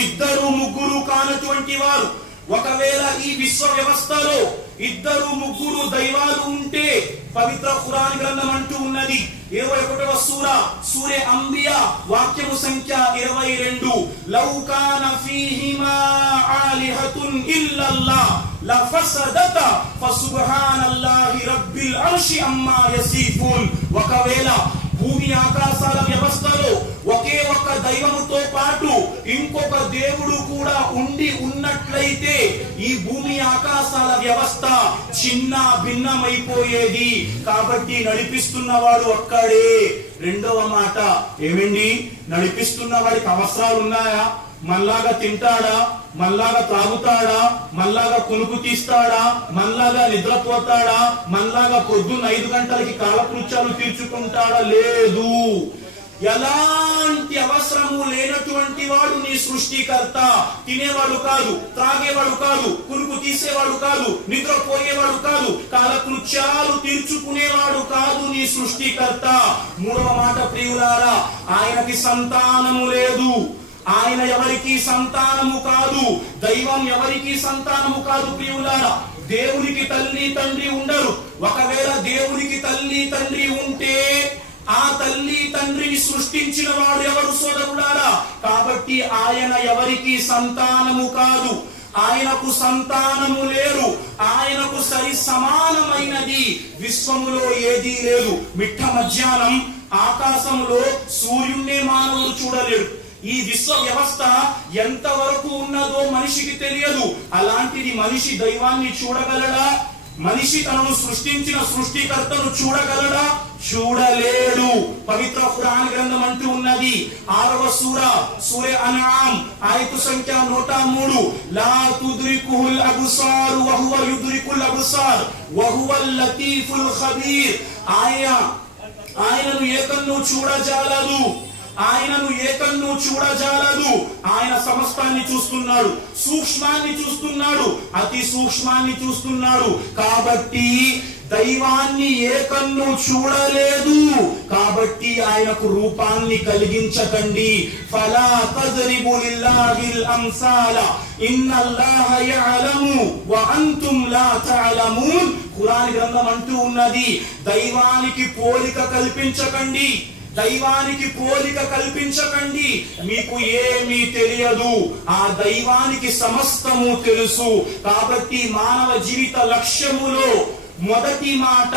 ఇద్దరు ముగ్గురు కానటువంటి వారు. ఒకవేళ ఈ విశ్వ వ్యవస్థలో ఇద్దరు ముగ్గురు దైవాలు ఉంటే పవిత్ర ఖురాన్ గ్రంథం అంటూ ఉన్నది, 21వ సూరే అంబియా వాక్యము సంఖ్య 22, లౌ కాన ఫీహిమా ఆలిహతున్ ఇల్లల్లాహ్ లఫసదత ఫసుబ్హానల్లాహి రబ్బిల్ అర్షి అమ్మా యసిఫూన్. ఒకవేళ భూమి ఆకాశాల వ్యవస్థలో ఒకే ఒక్క దైవముతో పాటు ఇంకొక దేవుడు కూడా ఉండి ఉన్నట్లయితే ఈ భూమి ఆకాశాల వ్యవస్థ చిన్న భిన్నమైపోయేది. కాబట్టి నడిపిస్తున్నవాడు ఒక్కడే. రెండవ మాట ఏమండి, నడిపిస్తున్న వాడికి అవసరాలు ఉన్నాయా? మళ్ళాగా తింటాడా, మళ్ళాగా తాగుతాడా, మళ్ళాగా కొనుక్కు తీస్తాడా, మళ్ళాగా నిద్రపోతాడా, మళ్ళాగా పొద్దున్న 5 గంటలకి కాలకృత్యాలు తీర్చుకుంటాడా? లేదు. ఎలాంటి అవసరము లేనటువంటి వాడు నీ సృష్టికర్త. తినేవాడు కాదు, త్రాగేవాడు కాదు, కునుకు తీసేవాడు కాదు, నిద్రపోయేవాడు కాదు, కాలకృత్యాలు తీర్చుకునేవాడు కాదు నీ సృష్టికర్త. మూడవ మాట ప్రియులారా, ఆయనకి సంతానము లేదు. ఆయన ఎవరికి సంతానము కాదు. దైవం ఎవరికి సంతానము కాదు ప్రియులారా. దేవునికి తల్లి తండ్రి ఉండరు. ఒకవేళ దేవునికి తల్లి తండ్రి ఉంటే ఆ తల్లి తండ్రిని సృష్టించిన వాడు ఎవరు సోదరులారా? కాబట్టి ఆయన ఎవరికి సంతానము కాదు. ఆయనకు సంతానము లేరు. ఆయనకు సరి సమానమైనది విశ్వములో ఏదీ లేదు. మిట్ట మధ్యాహ్నం ఆకాశంలో సూర్యున్నే మానవుడు చూడలేడు. ఈ విశ్వ వ్యవస్థ ఎంత వరకు ఉన్నదో మనిషికి తెలియదు. అలాంటిది మనిషి దైవాన్ని చూడగలడా? మనిషి తనను సృష్టించిన సృష్టికర్తను చూడగలడా? చూడలేడు. పవిత్ర ఖురాన్ గ్రంథం అంటూ ఉన్నది, 6వ సూరే అన్ఆమ్ ఆయత సంఖ్య 103, లా తుద్రికుల్ అబ్సార్ వహువ యుద్రికుల్ అబ్సార్ వహువల్ లతీఫుల్ ఖబీర్. ఆయనను ఏ కన్ను చూడజాలదు, ఆయనను ఏ కన్ను చూడజాలదు. ఆయన సమస్తాన్ని చూస్తున్నాడు, సూక్ష్మాన్ని చూస్తున్నాడు, అతి సూక్ష్మాన్ని చూస్తున్నాడు. కాబట్టి దైవాన్ని ఏ కన్ను చూడలేదు. కాబట్టి ఆయనకు రూపాన్ని కలిగించకండి. ఫలా తద్రిబు లిల్లాహిల్ అంసాల ఇన్నల్లాహ యఅలము వ అంతుం లా తఅలమూన్. ఖురాన్ గ్రంథం అంటూ ఉన్నది, దైవానికి పోలిక కల్పించకండి, దైవానికి పోలిక కల్పించకండి. మీకు ఏమీ తెలియదు, ఆ దైవానికి సమస్తము తెలుసు. కాబట్టి మానవ జీవిత లక్ష్యములో మొదటి మాట,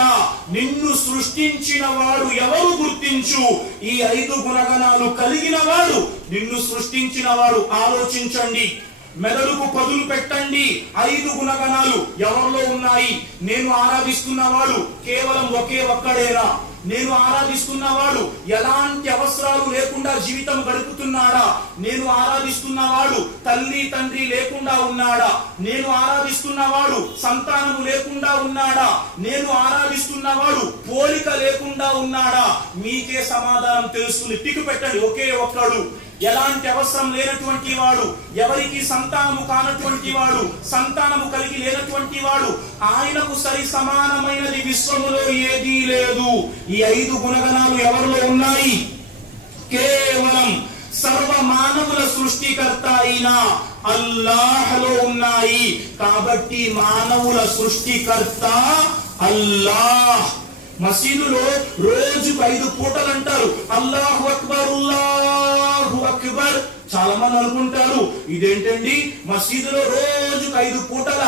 నిన్ను సృష్టించిన వాడు ఎవరు గుర్తించు. ఈ 5 గుణగణాలు కలిగిన వాడు నిన్ను సృష్టించిన వాడు. ఆలోచించండి, మెదడుకు పదులు పెట్టండి. 5 గుణగణాలు ఎవరిలో ఉన్నాయి? నేను ఆరాధిస్తున్నవాడు కేవలం ఒకే ఒక్కడేనా? నేను ఆరాధిస్తున్నవాడు ఎలాంటి అవసరాలు లేకుండా జీవితం గడుపుతున్నాడా? నేను ఆరాధిస్తున్నవాడు తల్లి తండ్రి లేకుండా ఉన్నాడా? నేను ఆరాధిస్తున్నవాడు సంతానము లేకుండా ఉన్నాడా? నేను ఆరాధిస్తున్నవాడు పోలిక లేకుండా ఉన్నాడా? మీకే సమాధానం తెలుస్తుంది. టిక్ పెట్టండి, ఒకే ఒక్కడు, ఎలాంటి అవసరం లేనటువంటి వాడు, ఎవరికి సంతానము కానటువంటి వాడు, సంతానము కలిగి లేనటువంటి వాడు, ఆయనకు సరి సమానమైనది విశ్వములో ఏదీ లేదు. ఈ 5 గుణగణాలు ఎవరిలో ఉన్నాయి? కేవలం సర్వ మానవుల సృష్టికర్త అయిన అల్లాహ్లో ఉన్నాయి. కాబట్టి మానవుల సృష్టికర్త అల్లాహ్. మసీదులో రోజుకు 5 పూటలు అంటారు అల్లాహు అక్బర్ అల్లాహు అక్బర్. చాలా మంది అనుకుంటారు, ఇదేంటండి మసీదులో రోజుకు 5 పూటల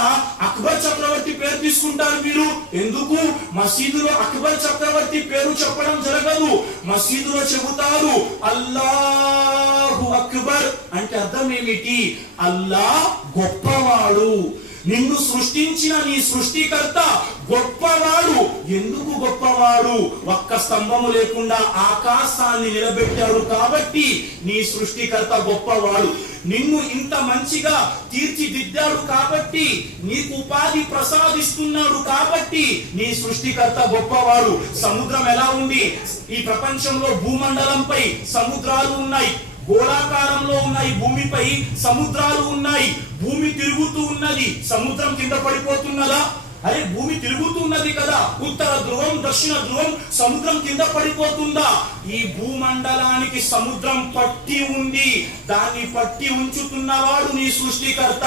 అక్బర్ చక్రవర్తి పేరు తీసుకుంటారు మీరు ఎందుకు? మసీదులో అక్బర్ చక్రవర్తి పేరు చెప్పడం జరగదు. మసీదులో చెబుతారు అల్లాహు అక్బర్. అంటే అర్థం ఏమిటి? అల్లాహ్ గొప్పవాడు. నిన్ను సృష్టించిన నీ సృష్టికర్త గొప్పవాడు. ఎందుకు గొప్పవాడు? ఒక్క స్తంభము లేకుండా ఆకాశాన్ని నిలబెట్టాడు కాబట్టి నీ సృష్టికర్త గొప్పవాడు. నిన్ను ఇంత మంచిగా తీర్చిదిద్దాడు కాబట్టి, నీకు ఉపాధి ప్రసాదిస్తున్నాడు కాబట్టి నీ సృష్టికర్త గొప్పవాడు. సముద్రం ఎలా ఉంది? ఈ ప్రపంచంలో భూమండలంపై సముద్రాలు ఉన్నాయి, గోళాకారంలో ఉన్నాయి, భూమిపై సముద్రాలు ఉన్నాయి. భూమి తిరుగుతూ ఉన్నది, సముద్రం కింద పడిపోతున్నదా? అరే భూమి తిరుగుతున్నది కదా, ఉత్తర ధ్రువం దక్షిణ ధ్రువం, సముద్రం కింద పడిపోతుందా? ఈ భూమండలానికి సముద్రం పట్టి ఉంది, దాన్ని పట్టి ఉంచుతున్నవాడు నీ సృష్టికర్త,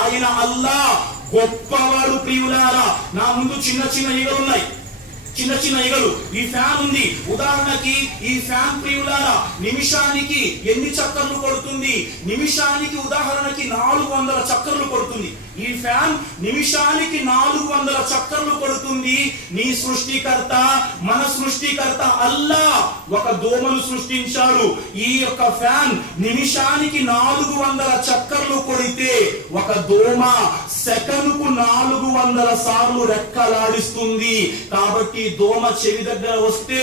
ఆయన అల్లాహ్ గొప్పవాడు. ప్రియులారా, నా ముందు చిన్న చిన్న ఈగలు ఉన్నాయి, చిన్న చిన్న ఈగలు. ఈ ఫ్యాన్ ఉంది, ఉదాహరణకి ఈ ఫ్యాన్ ప్రియులారా నిమిషానికి ఎన్ని చక్కర్లు కొడుతుంది? నిమిషానికి ఉదాహరణకి 400 చక్కర్లు కొడుతుంది. ఈ ఫ్యాన్ నిమిషానికి 400 చక్కర్లు కొడుతుంది. నీ సృష్టికర్త, మన సృష్టికర్త అల్లాహ్ ఒక దోమను సృష్టించాడు. ఈ యొక్క ఫ్యాన్ నిమిషానికి 400 చక్కర్లు కొడితే ఒక దోమ సెకనుకు 400 సార్లు రెక్కలాడిస్తుంది. కాబట్టి దోమ చెవి దగ్గర వస్తే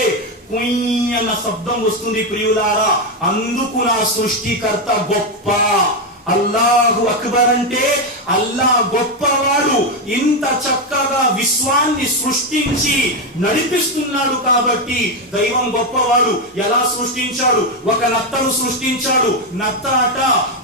కుయ్ అన్న శబ్దం వస్తుంది. ప్రియులారా, అందుకు నా సృష్టికర్త గొప్ప. అల్లాహు అక్బర్ అంటే అల్లాహ్ గొప్పవాడు. ఇంత చక్కగా విశ్వాన్ని సృష్టించి నడిపిస్తున్నాడు కాబట్టి దైవం గొప్పవాడు. ఎలా సృష్టించాడు? ఒక నత్తను సృష్టించాడు. నత్త అట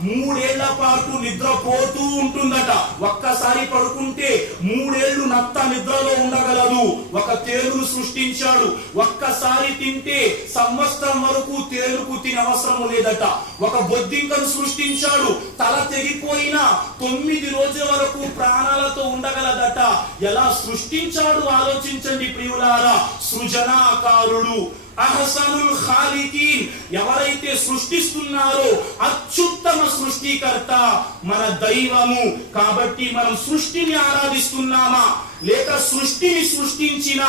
3 ఏళ్ల పాటు నిద్రపోతూ ఉంటుందట. ఒక్కసారి పడుకుంటే 3 ఏళ్లు నత్త నిద్రలో ఉండగలదు. ఒక తేలును సృష్టించాడు. ఒక్కసారి తింటే సంవత్సరం వరకు తేలుకు తినే అవసరం లేదట. ఒక బొద్దింకను సృష్టించాడు. తల తెగిపోయినా 9 రోజుల వరకు ప్రాణాలతో ఉండగలదట. ఎలా సృష్టించాడు ఆలోచించండి ప్రియులారా. సృజనాకారుడు, అహసనుల్ ఖాలికీన్, ఎవరైతే సృష్టిస్తున్నారో అత్యుత్తమ సృష్టికర్త మన దైవము. కాబట్టి మనం సృష్టిని ఆరాధిస్తున్నామా లేక సృష్టిని సృష్టించిన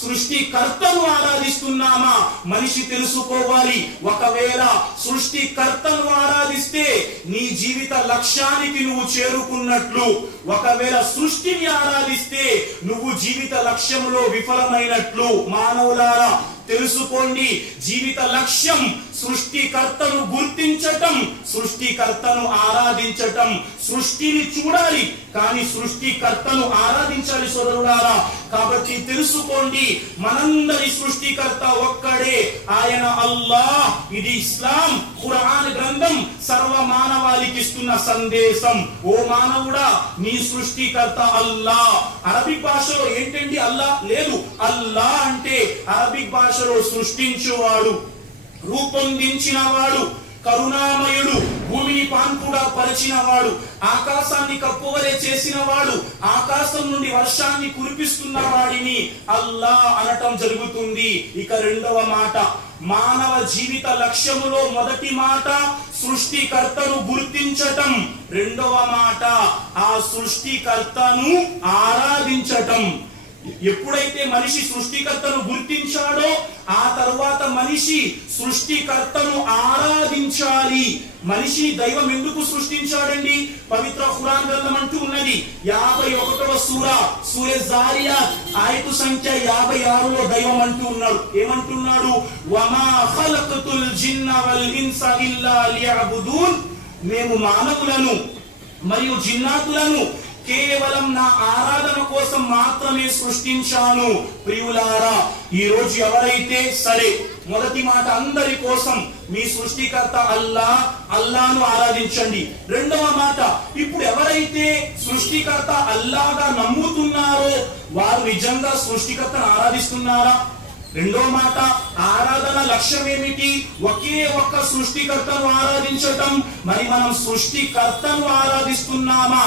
సృష్టికర్తను ఆరాధిస్తున్నామా? మనిషి తెలుసుకోవాలి. ఒకవేళ సృష్టికర్తను ఆరాధిస్తే నీ జీవిత లక్ష్యానికి నువ్వు చేరుకున్నట్లు, ఒకవేళ సృష్టిని ఆరాధిస్తే నువ్వు జీవిత లక్ష్యంలో విఫలమైనట్లు. మానవులారా తెలుసుకోండి, జీవిత లక్ష్యం సృష్టికర్తను గుర్తించటం, సృష్టికర్తను ఆరాధించటం. సృష్టిని చూడాలి కానీ సృష్టికర్తను ఆరాధించాలి సోదరులారా. కాబట్టి తెలుసుకోండి, మనందరి సృష్టికర్త ఒక్కడే, ఆయన అల్లాహ్. ఇది ఇస్లాం ఖురాన్ గ్రంథం సర్వ మానవాళికి ఇస్తున్న సందేశం. ఓ మానవుడా, నీ సృష్టికర్త అల్లాహ్. అరబిక్ భాషలో ఏంటండి అల్లాహ్? లేదు. అల్లాహ్ అంటే అరబిక్ భాషలో సృష్టించువాడు, రూపొందించినవాడు, కరుణామయుడు, భూమిని పాన్పుగా పరిచినవాడు, ఆకాశాన్ని కప్పువలే చేసినవాడు, ఆకాశం నుండి వర్షాన్ని కురిపిస్తున్న వాడిని అల్లాహ్ అనటం జరుగుతుంది. ఇక రెండవ మాట, మానవ జీవిత లక్ష్యములో మొదటి మాట సృష్టికర్తను గుర్తించటం, రెండవ మాట ఆ సృష్టికర్తను ఆరాధించటం. ఎప్పుడైతే మనిషి సృష్టికర్తను గుర్తించాడో ఆ తరువాత మనిషి సృష్టికర్తను ఆరాధించాలి. మనిషిని దైవం ఎందుకు సృష్టించాడండి? పవిత్ర ఖురాన్ గ్రంథం అంటూ ఉన్నది. 51వ సూరే జారియాత్ ఆయత సంఖ్య 56లో దైవం అంటూ ఉన్నాడు. ఏమంటున్నాడు? వమా ఖలఖతుల్ జిన్న వల్ ఇన్స ఇల్లా లియఅబుదూన్, మేము మానవులను మరియు జిన్నాతులను కేవలం నా ఆరాధన కోసం మాత్రమే సృష్టించాను. ప్రియులారా, ఈ రోజు ఎవరైతే సరే, మొదటి మాట అందరి కోసం మీ సృష్టికర్త అల్లాహ్, అల్లాహ్ను ఆరాధించండి. రెండవ మాట, ఇప్పుడు ఎవరైతే సృష్టికర్త అల్లాహ్గా నమ్ముతున్నారో వారు నిజంగా సృష్టికర్తను ఆరాధిస్తున్నారా? రెండో మాట, ఆరాధన లక్ష్యం ఏమిటి? ఒకే ఒక్క సృష్టికర్తను ఆరాధించటం. మరి మనం సృష్టికర్తను ఆరాధిస్తున్నామా,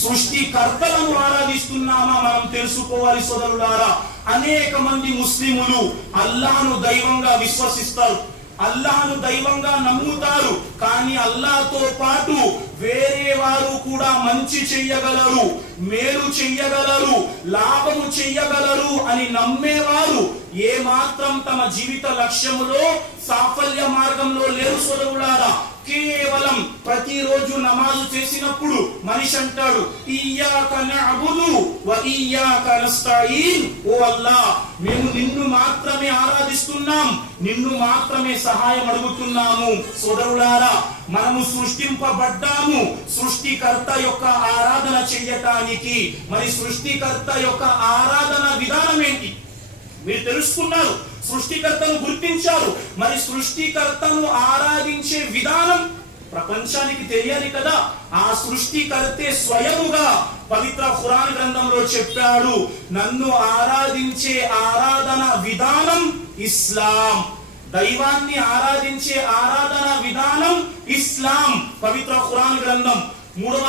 సృష్టికర్తలను ఆరాధిస్తున్నామా? మనం తెలుసుకోవాలి సోదరులారా. అనేక మంది ముస్లిములు అల్లాహ్ను దైవంగా విశ్వసిస్తారు, అల్లాహ్ను దైవంగా నమ్ముతారు. కానీ అల్లాహ్తో పాటు వేరే వారు కూడా మంచి చెయ్యగలరు, మేలు చెయ్యగలరు, లాభము చెయ్యగలరు అని నమ్మేవారు ఏ మాత్రం తమ జీవిత లక్ష్యములో సాఫల్య మార్గంలో లేరు సోదరులారా. కేవలం ప్రతిరోజు నమాజు చేసినప్పుడు మనిషి అంటాడు, ఇయ్యాక నఅబుదు వ ఇయ్యాక నస్తఈన్. ఓ అల్లాహ్, మేము నిన్ను మాత్రమే ఆరాధిస్తున్నాం, నిన్ను మాత్రమే సహాయం అడుగుతున్నాము. సోదరులారా, మనము సృష్టింపబడ్డాము సృష్టికర్త యొక్క ఆరాధన చేయటానికి. మరి సృష్టికర్త యొక్క ఆరాధన విధానం ఏంటి? మీరు తెలుసుకున్నారు, సృష్టికర్తను గుర్తించారు. మరి సృష్టికర్తను ఆరాధించే విధానం ప్రపంచానికి తెలియాలి కదా. ఆ సృష్టికర్తే స్వయముగా పవిత్ర ఖురాన్ గ్రంథంలో చెప్పాడు, నన్ను ఆరాధించే ఆరాధన విధానం ఇస్లాం. దైవాన్ని ఆరాధించే ఆరాధన విధానం ఇస్లాం. పవిత్ర ఖురాన్ గ్రంథం 3వ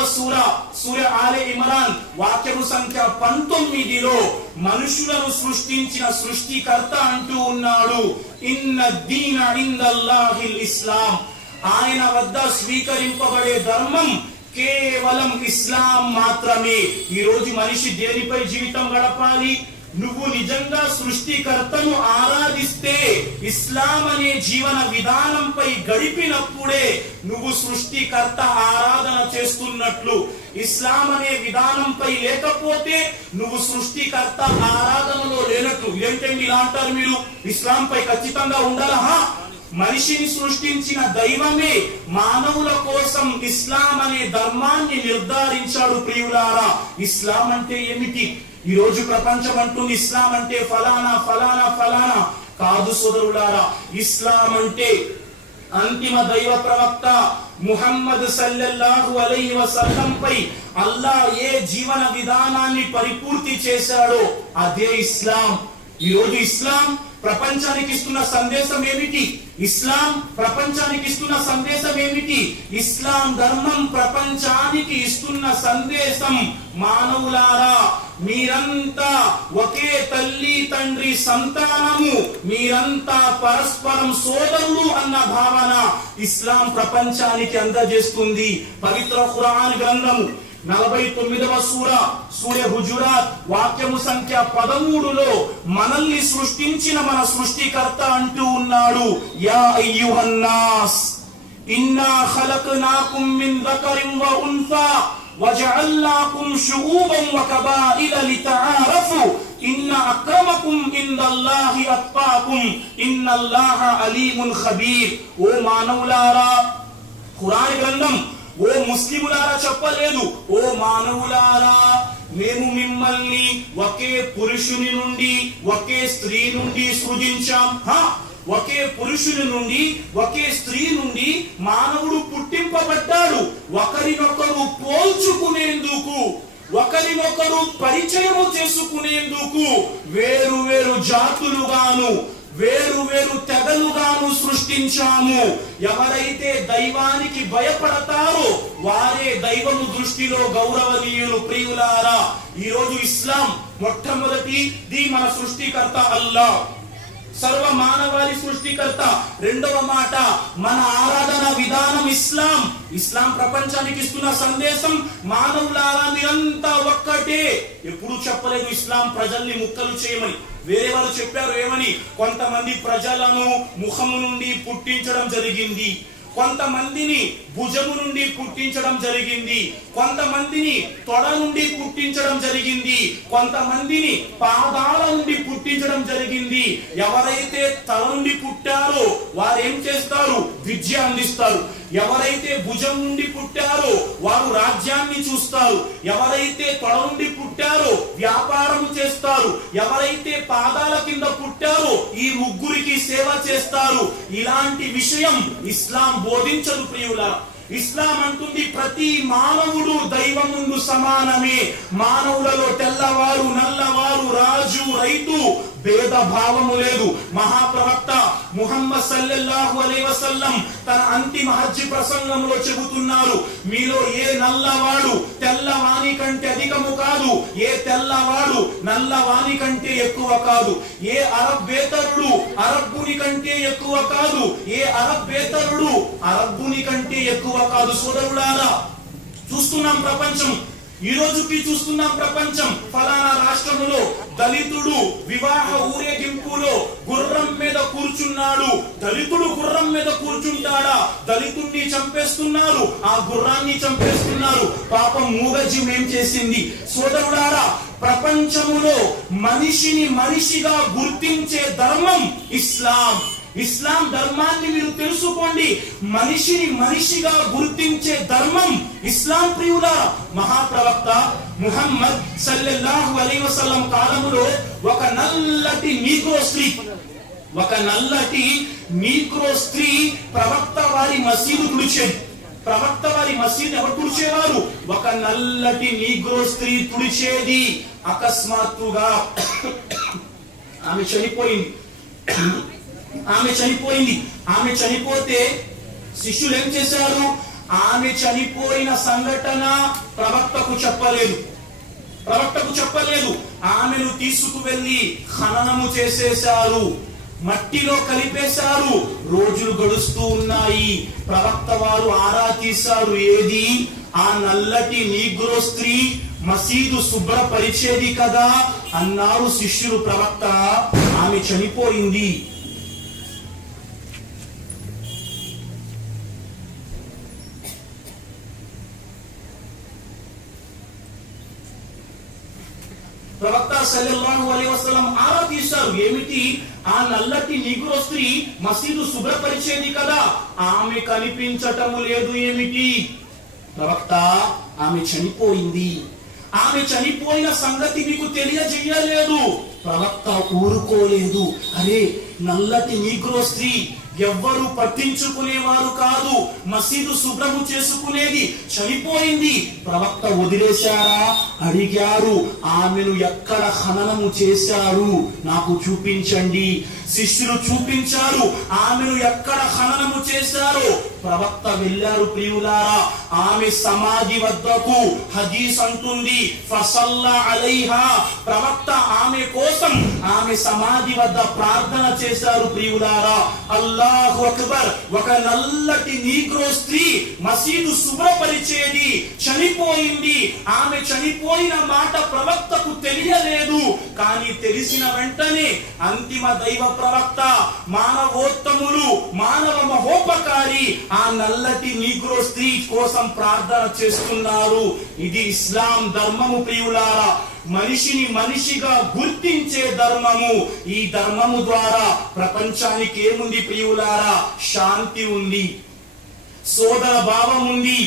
సూర ఆలే ఇమ్రాన్ వాక్యము సంఖ్య 19లో మనుషులను సృష్టించిన సృష్టికర్త అంటూ ఉన్నాడు, ఇన్న దీన ఇందల్లాహిల్ ఇస్లాం. ఆయన వద్ద స్వీకరింపబడే ధర్మం కేవలం ఇస్లాం మాత్రమే. ఈ రోజు మనిషి దేనిపై జీవితం గడపాలి? నువ్వు నిజంగా సృష్టికర్తను ఆరాధిస్తే ఇస్లాం అనే జీవన విధానంపై గడిపినప్పుడే నువ్వు సృష్టికర్త ఆరాధన చేస్తున్నట్లు. ఇస్లాం అనే విధానంపై లేకపోతే నువ్వు సృష్టికర్త ఆరాధనలో లేనట్లు. ఏంటండి ఇలా అంటారు మీరు? ఇస్లాం పై ఖచ్చితంగా ఉండాలా? మనిషిని సృష్టించిన దైవమే మానవుల కోసం ఇస్లాం అనే ధర్మాన్ని నిర్ధారించాడు. ప్రియులారా, ఇస్లాం అంటే ఏమిటి? ఈ రోజు ప్రపంచం అంటుంది ఇస్లాం అంటే ఫలానా ఫలానా ఫలానా. కాదు సోదరులారా, ఇస్లాం అంటే అంతిమ దైవ ప్రవక్త ముహమ్మద్ సల్లల్లాహు అలైహి వసల్లం పై అల్లాహ్ ఏ జీవన విధానాన్ని పరిపూర్తి చేశాడో అదే ఇస్లాం. ఈ రోజు ఇస్లాం ప్రపంచానికి ఇస్తున్న సందేశం ఏమిటి? ఇస్లాం ప్రపంచానికి ఇస్తున్న సందేశం ఏమిటి? ఇస్లాం ధర్మం ప్రపంచానికి ఇస్తున్న సందేశం, మానవులారా, మీరంతా ఒకే తల్లి తండ్రి సంతానము, మీరంతా పరస్పరం సోదరులు అన్న భావన ఇస్లాం ప్రపంచానికి అందజేస్తుంది. పవిత్ర ఖురాన్ గ్రంథము 49వ సూర హుజురాత్ వాక్యము సంఖ్య 13లో మనల్ని సృష్టించిన మన సృష్టికర్త అంటూ ఉన్నాడు, యా అయ్యుహన్నాస్ ఇన్నా ఖలక్నాకుం మిన్ దకరిన్ వ ఉన్సా వజఅల్నాకుం షుఊబన్ వ కబాయిల లితఆరఫు ఇన్న అక్రమకుం ఇందల్లాహి అత్కాకుం ఇన్నల్లాహ అలీమున్ ఖబీర్. ఓ మానవులారా, ఖురాన్ గ్రంథం ఓ ముస్లిములారా చెప్పలేదు, ఓ మానవులారా, మేము మిమ్మల్ని ఒకే పురుషుని నుండి ఒకే స్త్రీ నుండి సృజించాం. ఒకే పురుషుని నుండి ఒకే స్త్రీ నుండి మానవుడు పుట్టింపబడ్డాడు. ఒకరినొకరు పోల్చుకునేందుకు, ఒకరినొకరు పరిచయము చేసుకునేందుకు వేరు వేరు జాతులుగాను వేరు వేరు తెగలుగాను సృష్టించాము. ఎవరైతే దైవానికి భయపడతారో వారే దైవము దృష్టిలో గౌరవనీయులు. ప్రియులారా, ఈ రోజు ఇస్లాం మొట్టమొదటిది మన సృష్టికర్త అల్లాహ్, సర్వ మానవాళి సృష్టికర్త. రెండవ మాట, మన ఆరాధన విధానం ఇస్లాం. ఇస్లాం ప్రపంచానికి ఇస్తున్న సందేశం, మానవులారా మీరంతా ఒక్కటే. ఎప్పుడు చెప్పలేదు ఇస్లాం ప్రజల్ని ముక్కలు చేయమని. వేరే వారు చెప్పారు ఏమని? కొంతమంది ప్రజలను ముఖము నుండి పుట్టించడం జరిగింది, కొంతమందిని భుజము నుండి పుట్టించడం జరిగింది, కొంతమందిని తొడ నుండి పుట్టించడం జరిగింది, కొంతమందిని పాదాల నుండి పుట్టించడం జరిగింది. ఎవరైతే తల నుండి పుట్టారో వారు ఏం చేస్తారు? విద్య అందిస్తారు. ఎవరైతే భుజం నుండి పుట్టారో వారు రాజ్యాన్ని చూస్తారు. ఎవరైతే తొడ నుండి పుట్టారో వ్యాపారం చేస్తారు. ఎవరైతే పాదాల కింద పుట్టారో ఈ ముగ్గురికి సేవ చేస్తారు. ఇలాంటి విషయం ఇస్లాం బోధించదు ప్రియులారా. ఇస్లాం అంటుంది ప్రతి మానవుడు దైవం ముందు సమానమే. మానవులలో తెల్లవారు నల్లవారు రాజు రైతు భేద భావము లేదు. మహాప్రవక్త ముహమ్మద్ సల్లల్లాహు అలైహి వసల్లం తన అంతిమ హజ్ ప్రసంగంలో చెబుతున్నారు, మీలో ఏ నల్లవాడు తెల్లవాని కంటే అధికము కాదు, ఏ తెల్లవాడు నల్లవాని కంటే ఎక్కువ కాదు, ఏ అరబ్బేతరుడు అరబ్బుని కంటే ఎక్కువ కాదు, ఏ అరబ్బేతరుడు అరబ్బుని కంటే ఎక్కువ కాదు. సోదరులారా, చూస్తున్నాం ప్రపంచం ఈ రోజుకి చూస్తున్నాం ప్రపంచం. ఫలానా రాష్ట్రంలో దళితుడు వివాహ ఊరేగింపులో గుర్రం మీద కూర్చున్నాడు. దళితుడు గుర్రం మీద కూర్చుంటాడా? దళితుడిని చంపేస్తున్నారు, ఆ గుర్రాన్ని చంపేస్తున్నారు. పాపం మూగజీవం ఏం చేసింది? సోదరులారా, ప్రపంచములో మనిషిని మనిషిగా గుర్తించే ధర్మం ఇస్లాం. ఇస్లాం ధర్మాన్ని మీరు తెలుసుకోండి. మనిషిని మనిషిగా గుర్తించే ధర్మం ఇస్లాం. ప్రియులా, మహాప్రవక్త ముహమ్మద్ సల్లల్లాహు అలైహి వసల్లం కాలములో ఒక నల్లటి నీగ్రో స్త్రీ ప్రవక్త వారి మసీదు తుడిచేది. ప్రవక్త వారి మసీదు ఎవరు తుడిచేవారు? ఒక నల్లటి నీగ్రో స్త్రీ తుడిచేది. అకస్మాత్తుగా ఆమె చనిపోయింది. ఆమె చనిపోతే శిష్యులు ఏం చేశారు? ఆమె చనిపోయిన సంఘటన ప్రవక్తకు చెప్పలేదు. ఆమెను తీసుకువెళ్లి ఖననము చేసేశారు, మట్టిలో కలిపేశారు. రోజులు గడుస్తూ ఉన్నాయి. ప్రవక్త వారు ఆరా తీశారు. ఏది? ఆ నల్లటి నీగ్రో స్త్రీ మసీదు శుభ్రపరిచేది కదా అన్నారు శిష్యులు. ప్రవక్త, ఆమె చనిపోయింది. ప్రవక్త సల్లల్లాహు అలైహి వసల్లం ఆరా తీశారు. ఏమిటి? ఆ నల్లటి నీగ్రో స్త్రీ మసీదు శుభ్రపరిచేది కదా, ఆమె కనిపించటం లేదు. ఏమిటి? ప్రవక్త, ఆమె చనిపోయింది. ఆమె చనిపోయిన సంగతి మీకు తెలియజేయలేదు. ప్రవక్త ఊరుకోలేదు. అరే, నల్లటి నీగ్రో స్త్రీ ఎవ్వరు పట్టించుకునేవారు కాదు, మసీదు శుభ్రము చేసుకునేది, చనిపోయింది. ప్రవక్త వదిలేశారా? అడిగారు. ఆమెను ఎక్కడ ఖననము చేశారు? నాకు చూపించండి. శిష్యులు చూపించారు ఆమెను ఎక్కడ ఖననము చేశారు. ప్రవక్త వెళ్ళారు. ప్రియులారా, ఆమె సమాధి వద్దకు హదీస్ అంటుంది, ఫసల్లా అలైహా. ప్రవక్త ఆమె కోసం ఆమె సమాధి వద్ద ప్రార్థన చేశారు. ప్రియులారా, అల్లాహు అక్బర్. ఒక నల్లటి నీగ్రో స్త్రీ మసీదు శుభ్రపరిచేది చనిపోయింది. ఆమె చనిపోయిన మాట ప్రవక్తకు తెలియలేదు. కానీ తెలిసిన వెంటనే అంతిమ దైవ ప్రవక్త, మానవోత్తములు, మానవ మహోపకారి ఆ నల్లటి నీగ్రో స్త్రీ కోసం ప్రార్థన చేస్తున్నారు. ఇది ఇస్లాం ధర్మము. ప్రియులారా, మనిషిని మనిషిగా గుర్తించే ధర్మము. ఈ ధర్మము ద్వారా ప్రపంచానికి ఏముంది ప్రియులారా? శాంతి ఉంది, సోదర భావం ఉంది,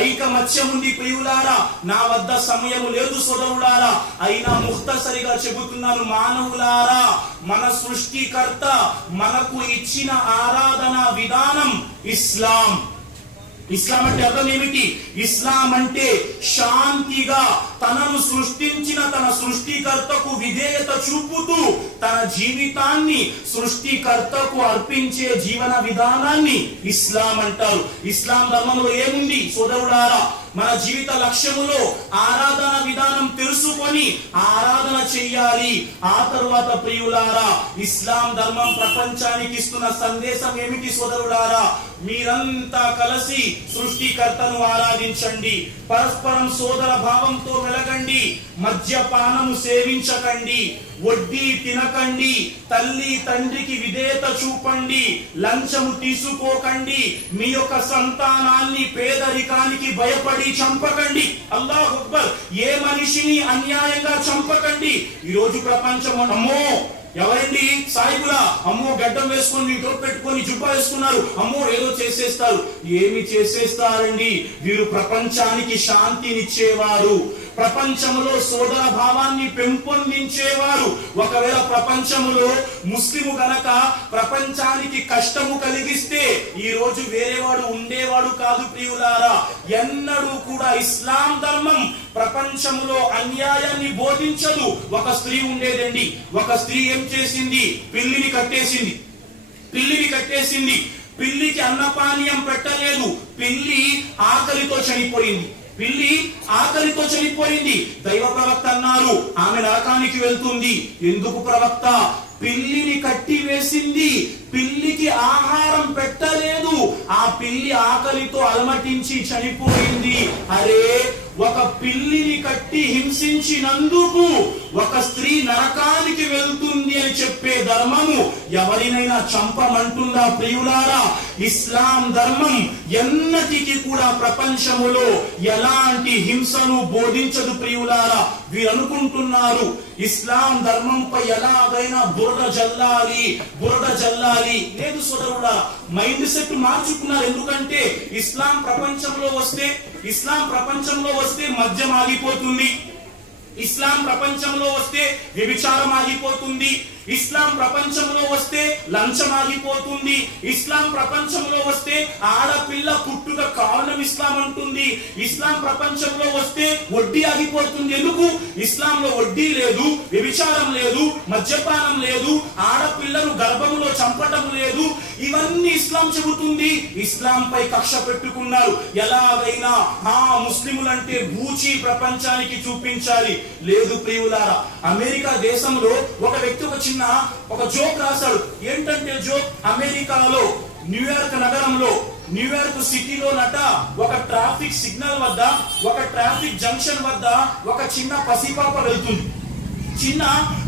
ఐకమత్యం ఉంది. ప్రియులారా, నా వద్ద సమయం లేదు సోదరులారా, అయినా ముఖ్తసరిగా చెబుతున్నాను. మానవులారా, మన సృష్టికర్త మనకు ఇచ్చిన ఆరాధన విధానం ఇస్లాం. ఇస్లాం అంటే అర్థం ఏమిటి? ఇస్లాం అంటే శాంతిగా తనను సృష్టించిన తన సృష్టికర్తకు విధేయత చూపుతూ తన జీవితాన్ని సృష్టికర్తకు అర్పించే జీవన విధానాన్ని ఇస్లాం అంటారు. ఇస్లాం ధర్మంలో ఏముంది సోదరులారా? మన జీవిత లక్ష్యములో ఆరాధన విధానం తెలుసుకొని ఆరాధన చెయ్యాలి. ఆ తరువాత ప్రియులారా, ఇస్లాం ధర్మం ప్రపంచానికి ఇస్తున్న సందేశం ఏమిటి సోదరులారా? మీరంతా కలిసి సృష్టికర్తను ఆరాధించండి, పరస్పరం సోదర భావంతో వెలగండి, మద్యపానము సేవించకండి, వడ్డీ తినకండి, తల్లి తండ్రికి విధేయత చూపండి, లంచము తీసుకోకండి, మీ యొక్క సంతానాన్ని పేదరికానికి భయపడి చంపకండి. అల్లాహు అక్బర్. ఏ మనిషిని అన్యాయంగా చంపకండి. ఈ రోజు ప్రపంచం అమ్మో ఎవరండి సాయిబులా, అమ్మో గడ్డం వేసుకొని టోప్ పెట్టుకొని జుబ్బా వేసుకున్నారు, అమ్మో ఏదో చేసేస్తారు. ఏమి చేసేస్తారండి? వీరు ప్రపంచానికి శాంతినిచ్చేవారు, ప్రపంచంలో సోదర భావాన్ని పెంపొందించేవారు. ఒకవేళ ప్రపంచంలో ముస్లిము గనక ప్రపంచానికి కష్టము కలిగిస్తే ఈ రోజు వేరేవాడు ఉండేవాడు కాదు. ప్రియులారా, ఎన్నడూ కూడా ఇస్లాం ధర్మం ప్రపంచంలో అన్యాయాన్ని బోధించదు. ఒక స్త్రీ ఉండేదండి, ఒక స్త్రీ ఏం చేసింది? పిల్లిని కట్టేసింది. పిల్లికి అన్నపానీయం పెట్టలేదు. పిల్లి ఆకలితో చనిపోయింది. దైవ ప్రవక్త అన్నారు, ఆమె నరకానికి వెళ్తుంది. ఎందుకు ప్రవక్త? పిల్లిని కట్టి వేసింది, పిల్లికి ఆహారం పెట్టలేదు, ఆ పిల్లి ఆకలితో అలమటించి చనిపోయింది. అరే, ఒక పిల్లిని కట్టి హింసించినందుకు ఒక స్త్రీ నరకానికి వెళ్తుంది అని చెప్పే ధర్మము ఎవరినైనా చంపమంటుందా ప్రియులారా? ఇస్లాం ధర్మం ఎన్నటికీ కూడా ప్రపంచములో ఎలాంటి హింసను బోధించదు ప్రియులారా. వీరు అనుకుంటున్నారు ఇస్లాం ధర్మంపై ఎలాగైనా బురద జల్లాలి. లేదు సోదరుడా, మైండ్ సెట్ మార్చుకున్నారు. ఎందుకంటే ఇస్లాం ప్రపంచంలో వస్తే మద్యం ఆగిపోతుంది, ఇస్లాం ప్రపంచంలో వస్తే వ్యభిచారం ఆగిపోతుంది, ఇస్లాం ప్రపంచంలో వస్తే లంచం ఆగిపోతుంది, ఇస్లాం ప్రపంచంలో వస్తే ఆడపిల్ల పుట్టుక కారణం ఇస్లాం అంటుంది, ఇస్లాం ప్రపంచంలో వస్తే వడ్డీ ఆగిపోతుంది. ఎందుకు? ఇస్లాంలో వడ్డీ లేదు, వ్యభిచారం లేదు, మద్యపానం లేదు, ఆడపిల్లను గర్భంలో చంపటం లేదు. ఇవన్నీ ఇస్లాం చెబుతుంది. ఇస్లాం పై కక్ష పెట్టుకున్నారు. ఎలాగైనా ముస్లిములంటే బూచి ప్రపంచానికి చూపించాలి. లేదు ప్రియులారా, అమెరికా దేశంలో ఒక వ్యక్తి ఒక జోక్ రాశాడు. ఏంటంటే జోక్, అమెరికాలో న్యూయార్క్ నగరంలో, న్యూయార్క్ సిటీలో ఒక ట్రాఫిక్ సిగ్నల్ వద్ద, ఒక ట్రాఫిక్ జంక్షన్ వద్ద ఒక చిన్న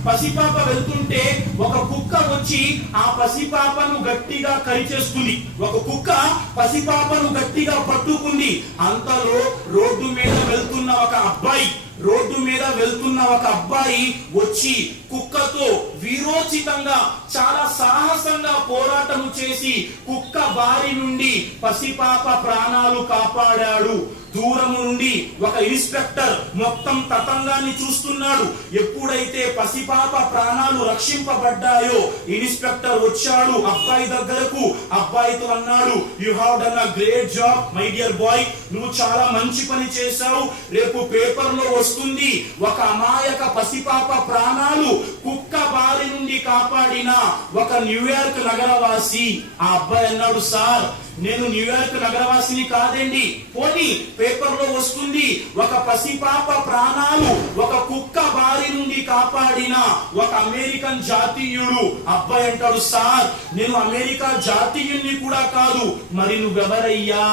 పసిపాప వెళ్తుంటే ఒక కుక్క వచ్చి ఆ పసిపాపను గట్టిగా కరిచేస్తుంది. ఒక కుక్క పసిపాపను గట్టిగా పట్టుకుంది. అంతలో రోడ్డు మీద వెళ్తున్న ఒక అబ్బాయి వచ్చి కుక్కతో వీరోచితంగా, చాలా సాహసంగా పోరాటం చేసి కుక్క బారి నుండి పసిపాప ప్రాణాలు కాపాడాడు. దూరం నుండి ఒక ఇన్స్పెక్టర్ మొత్తం తతంగాన్ని చూస్తున్నాడు. ఎప్పుడైతే పసిపాప ప్రాణాలు రక్షింపబడ్డాయో ఇన్స్పెక్టర్ వచ్చాడు అబ్బాయి దగ్గరకు. అబ్బాయితో అన్నాడు, you have done a great job my dear bye, నువ్వు చాలా మంచి పని చేశావు. రేపు పేపర్ లో వస్తుంది, ఒక అమాయక పసిపాప ప్రాణాలు కుక్క బారి నుండి కాపాడిన ఒక న్యూయార్క్ నగరవాసి. ఆ అబ్బాయి అన్నాడు, సార్ నేను న్యూయార్క్ నగరవాసిని కాదండి, పోనీ పేపర్ లో వస్తుంది ఒక పసిపాప ప్రాణాలు ఒక కుక్క బారి నుండి కాపాడిన ఒక అమెరికన్ జాతీయుడు. అబ్బాయి అంటాడు, సార్ నేను అమెరికా జాతీయుణ్ణి కూడా కాదు, మరి నువ్వెవరయ్యా?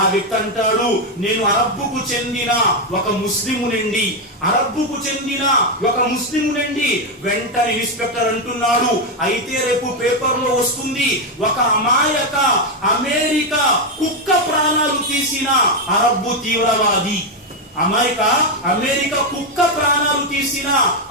ఆ వ్యక్తి అంటాడు, నేను అరబ్బుకు చెందిన ఒక ముస్లిమునండి. వెంటనే ఇన్స్పెక్టర్ అంటున్నాడు, అయితే రేపు పేపర్ లో వస్తుంది ఒక అమాయక అమెరికా కుక్క ప్రాణాలు తీసిన అరబ్బు తీవ్రవాది. అమెరికా కుక్క ప్రాణాలు తీసిన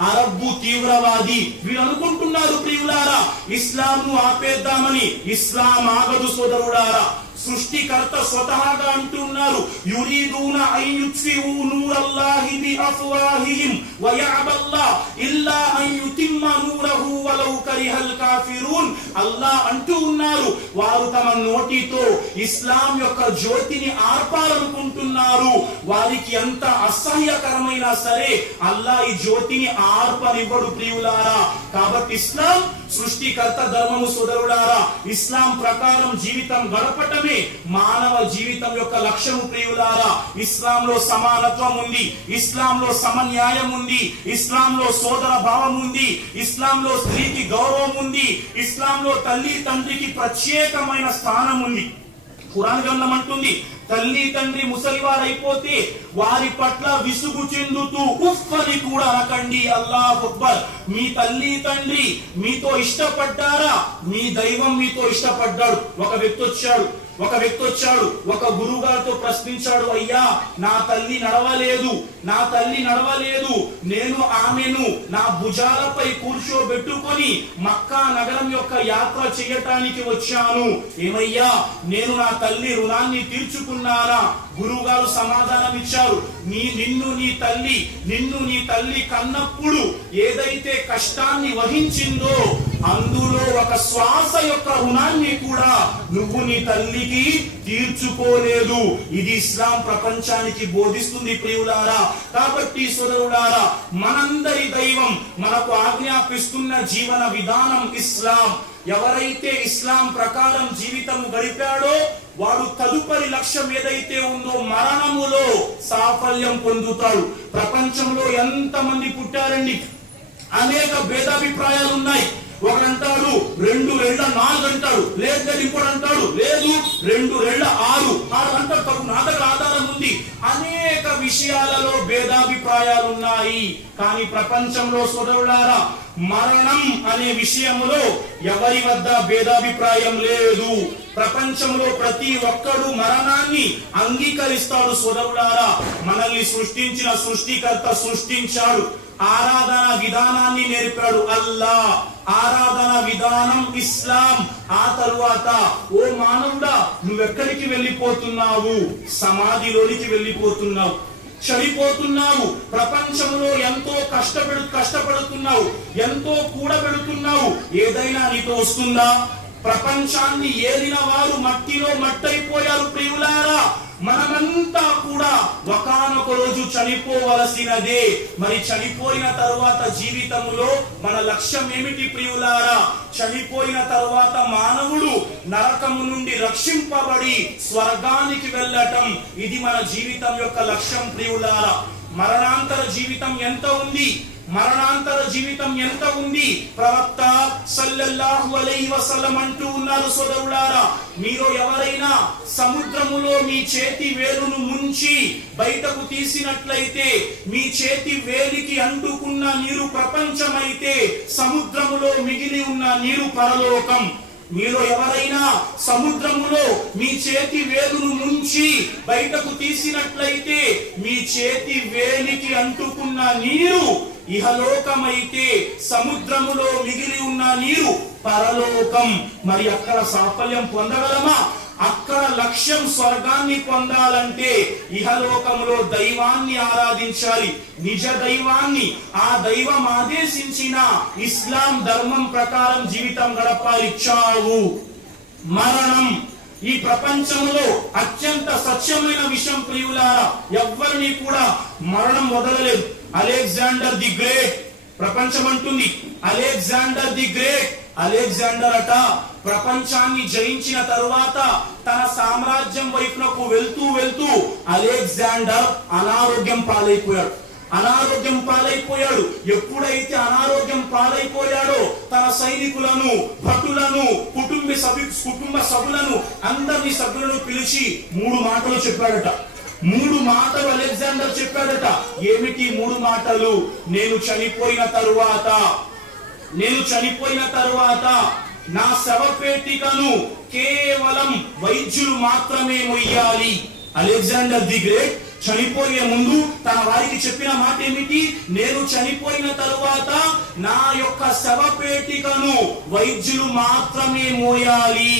అరబ్బు తీవ్రవాది. వీరు అనుకుంటున్నారు ప్రియులారా ఇస్లాం ను ఆపేద్దామని. ఇస్లాం ఆగదు సోదరులారా. సృష్టికర్త స్వతహాగా అంటున్నారు, యురీదూన అన్ యుత్ఫిఊ నూరల్లాహి బిఅఫ్వాహిహిం వయఅబల్లాహు ఇల్లా అన్ యుతిమ్మ నూరహు వలౌ కరిహల్ కాఫిరూన్. అల్లాహ్ అంటూ ఉన్నారు, వారు తమ నోటితో ఇస్లాం యొక్క జ్యోతిని ఆర్పాలనుకుంటున్నారు. వారికి ఎంత అసహ్యకరమైనా సరే అల్లాహ్ ఈ జ్యోతిని ఆర్పనివ్వడు ప్రియులారా. కాబట్టి ఇస్లాం సృష్టికర్త ధర్మము సోదరులారా. ఇస్లాం ప్రకారం జీవితం గడపటమే మానవ జీవితం యొక్క లక్ష్యము ప్రియులారా. ఇస్లాంలో సమానత్వం ఉంది, ఇస్లాంలో సమన్యాయం ఉంది, ఇస్లాంలో సోదర భావం ఉంది, ఇస్లాంలో స్త్రీకి గౌరవం ఉంది, ఇస్లాంలో తల్లి తండ్రికి ప్రత్యేకమైన స్థానం ఉంది. ఖురాన్ గ్రంథం అంటుంది, తల్లి తండ్రి ముసలివారైపోతే వారి పట్ల విసుగు చెందుతూ ఉఫ్ అని కూడా అనకండి. అల్లాహు అక్బర్. మీ తల్లి తండ్రి మీతో ఇష్టపడ్డారా? మీ దైవం మీతో ఇష్టపడ్డాడు. ఒక వ్యక్తి వచ్చాడు ఒక గురువు గారితో ప్రశ్నించాడు, అయ్యా నా తల్లి నడవలేదు, నేను ఆమెను నా భుజాలపై కూర్చోబెట్టుకొని మక్కా నగరం యొక్క యాత్ర చేయటానికి వచ్చాను. ఏమయ్యా నేను నా తల్లి రుణాన్ని తీర్చుకున్నానా? గురువు గారు సమాధానం ఇచ్చారు, నిన్ను నీ తల్లి కన్నప్పుడు ఏదైతే కష్టాన్ని వహించిందో అందులో ఒక శ్వాస యొక్క రుణాన్ని కూడా నువ్వు నీ తల్లికి తీర్చుకోలేదు. ఇది ఇస్లాం ప్రపంచానికి బోధిస్తుంది ప్రియులారా. కాబట్టి సోదరులారా, మనందరి దైవం మనకు ఆజ్ఞాపిస్తున్న జీవన విధానం ఇస్లాం. ఎవరైతే ఇస్లాం ప్రకారం జీవితం గడిపాడో వాడు తదుపరి లక్ష్యం ఏదైతే ఉందో మరణములో సాఫల్యం పొందుతాడు. ప్రపంచంలో ఎంతమంది పుట్టారండి, అనేక భేదాభిప్రాయాలు ఉన్నాయి. ఒకడంటాడు 2 రెళ్ళ 4 అంటాడు, లేదు ఇంకోటి అంటాడు లేదు 2 రెళ్ళ 6 అంటాడు. తగు నా దగ్గర ఆధారం ఉంది. అనేక విషయాలలో భేదాభిప్రాయాలు ఉన్నాయి. కానీ ప్రపంచంలో సోదరులారా, మరణం అనే విషయంలో ఎవరి వద్ద భేదాభిప్రాయం లేదు. ప్రపంచంలో ప్రతి ఒక్కడు మరణాన్ని అంగీకరిస్తాడు. సోదరులారా, మనల్ని సృష్టించిన సృష్టికర్త సృష్టించాడు, ఆరాధన విధానాన్ని నేర్పాడు అల్లా, ఆరాధన విధానం ఇస్లాం. ఆ తరువాత ఓ మానవుడా, నువ్వెక్కడికి వెళ్ళిపోతున్నావు? సమాధిలోనికి వెళ్ళిపోతున్నావు, చనిపోతున్నావు. ప్రపంచంలో ఎంతో కష్టపడుతున్నావు, ఎంతో కూడబెడుతున్నావు. ఏదైనా నీతో వస్తుందా? ప్రపంచాన్ని ఏలిన వారు మట్టిలో మట్టయిపోయారు. ప్రియులారా, మనమంతా కూడా ఒకానొక రోజు చనిపోవలసినదే. మరి చనిపోయిన తరువాత జీవితంలో మన లక్ష్యం ఏమిటి ప్రియులారా? చనిపోయిన తరువాత మానవుడు నరకము నుండి రక్షింపబడి స్వర్గానికి వెళ్ళటం, ఇది మన జీవితం యొక్క లక్ష్యం ప్రియులారా. మరణాంతర జీవితం ఎంత ఉంది? మరణాంతర జీవితం ఎంత ఉంది? ప్రవక్త సల్లల్లాహు అలైహి వసల్లం అంటూ ఉన్నారు, సోదరులారా, మీరు ఎవరైనా సముద్రములో మీ చేతి వేలును ముంచి బయటకు తీసినట్లయితే మీ చేతి వేలికి అంటుకున్న నీరు ప్రపంచమైతే సముద్రములో మిగిలి ఉన్న నీరు పరలోకం. మీరు ఎవరైనా సముద్రములో మీ చేతి వేలును ముంచి బయటకు తీసినట్లయితే మీ చేతి వేలికి అంటుకున్న నీరు ఇహలోకమైతే సముద్రములో మిగిలి ఉన్న నీరు పరలోకం. మరి అక్కడ సాఫల్యం పొందగలమా? అక్కడ లక్ష్యం స్వర్గాన్ని పొందాలంటే ఇహలోకంలో దైవాన్ని ఆరాధించాలి, నిజ దైవాన్ని. ఆ దైవం ఆదేశించిన ఇస్లాం ధర్మం ప్రకారం జీవితం గడపాలి. చావు, మరణం ఈ ప్రపంచంలో అత్యంత సత్యమైన విషయం ప్రియులారా. ఎవ్వరిని కూడా మరణం వదలలేదు. అలెగ్జాండర్ ది గ్రేట్, ప్రపంచం అంటుంది అలెగ్జాండర్ ది గ్రేట్. అలెగ్జాండర్ అట ప్రపంచాన్ని జయించిన తరువాత తన సామ్రాజ్యం వైపునకు వెళ్తూ అలెగ్జాండర్ అనారోగ్యం పాలైపోయాడు. ఎప్పుడైతే అనారోగ్యం పాలైపోయాడో తన సైనికులను, భటులను, కుటుంబ సభ్యులను, అందరినీ సభ్యులను పిలిచి 3 మాటలు చెప్పాడట. 3 మాటలు అలెగ్జాండర్ చెప్పాడట. ఏమిటి 3 మాటలు? నేను చనిపోయిన తరువాత నా శవపేటికను కేవలం వైద్యులు మాత్రమే మొయ్యాలి. అలెగ్జాండర్ ది గ్రేట్ చనిపోయే ముందు తన వారికి చెప్పిన మాట ఏమిటి? నేను చనిపోయిన తరువాత నా యొక్క శవపేటికను వైద్యులు మాత్రమే మోయాలి.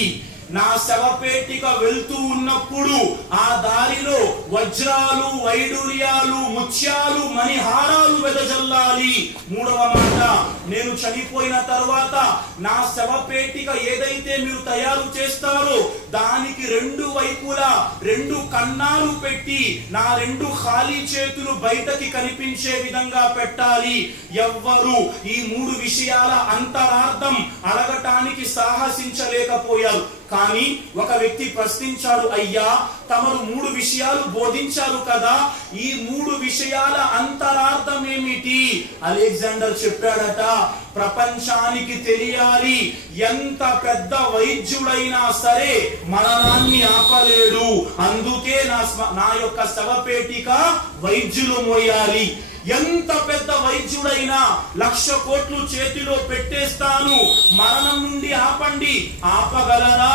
నా శవపేటిక వెళ్తూ ఉన్నప్పుడు ఆ దారిలో వజ్రాలు, వైడూర్యాలు, ముత్యాలు, మణిహారాలు వెదజల్లాలి. 3వ మాట, నేను చనిపోయిన తరువాత నా శవపేటిక ఏదైతే మీరు తయారు చేస్తారో దానికి 2 వైపులా 2 కన్నాలు పెట్టి నా 2 ఖాళీ చేతులు బయటకి కనిపించే విధంగా పెట్టాలి. ఎవ్వరు ఈ 3 విషయాల అంతరార్థం అడగటానికి సాహసించలేకపోయారు. కానీ ఒక వ్యక్తి ప్రశ్నించాడు, అయ్యా తమరు 3 విషయాలు బోధించారు కదా, ఈ 3 విషయాల అంతరార్థం ఏమిటి? అలెగ్జాండర్ చెప్పాడట, ప్రపంచానికి తెలియాలి, ఎంత పెద్ద వైద్యుడైనా సరే మరణాన్ని ఆపలేడు. అందుకే నా యొక్క శవపేటిక వైద్యులు మోయాలి. ఎంత పెద్ద వైద్యుడైనా 1,00,000 కోట్లు చేతిలో పెట్టేస్తాను, మరణం నుండి ఆపండి, ఆపగలరా?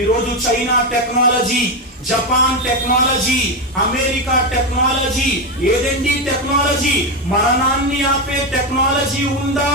ఈరోజు China technology, Japan technology, America technology, ఏదండి టెక్నాలజీ? మరణాన్ని ఆపే టెక్నాలజీ ఉందా?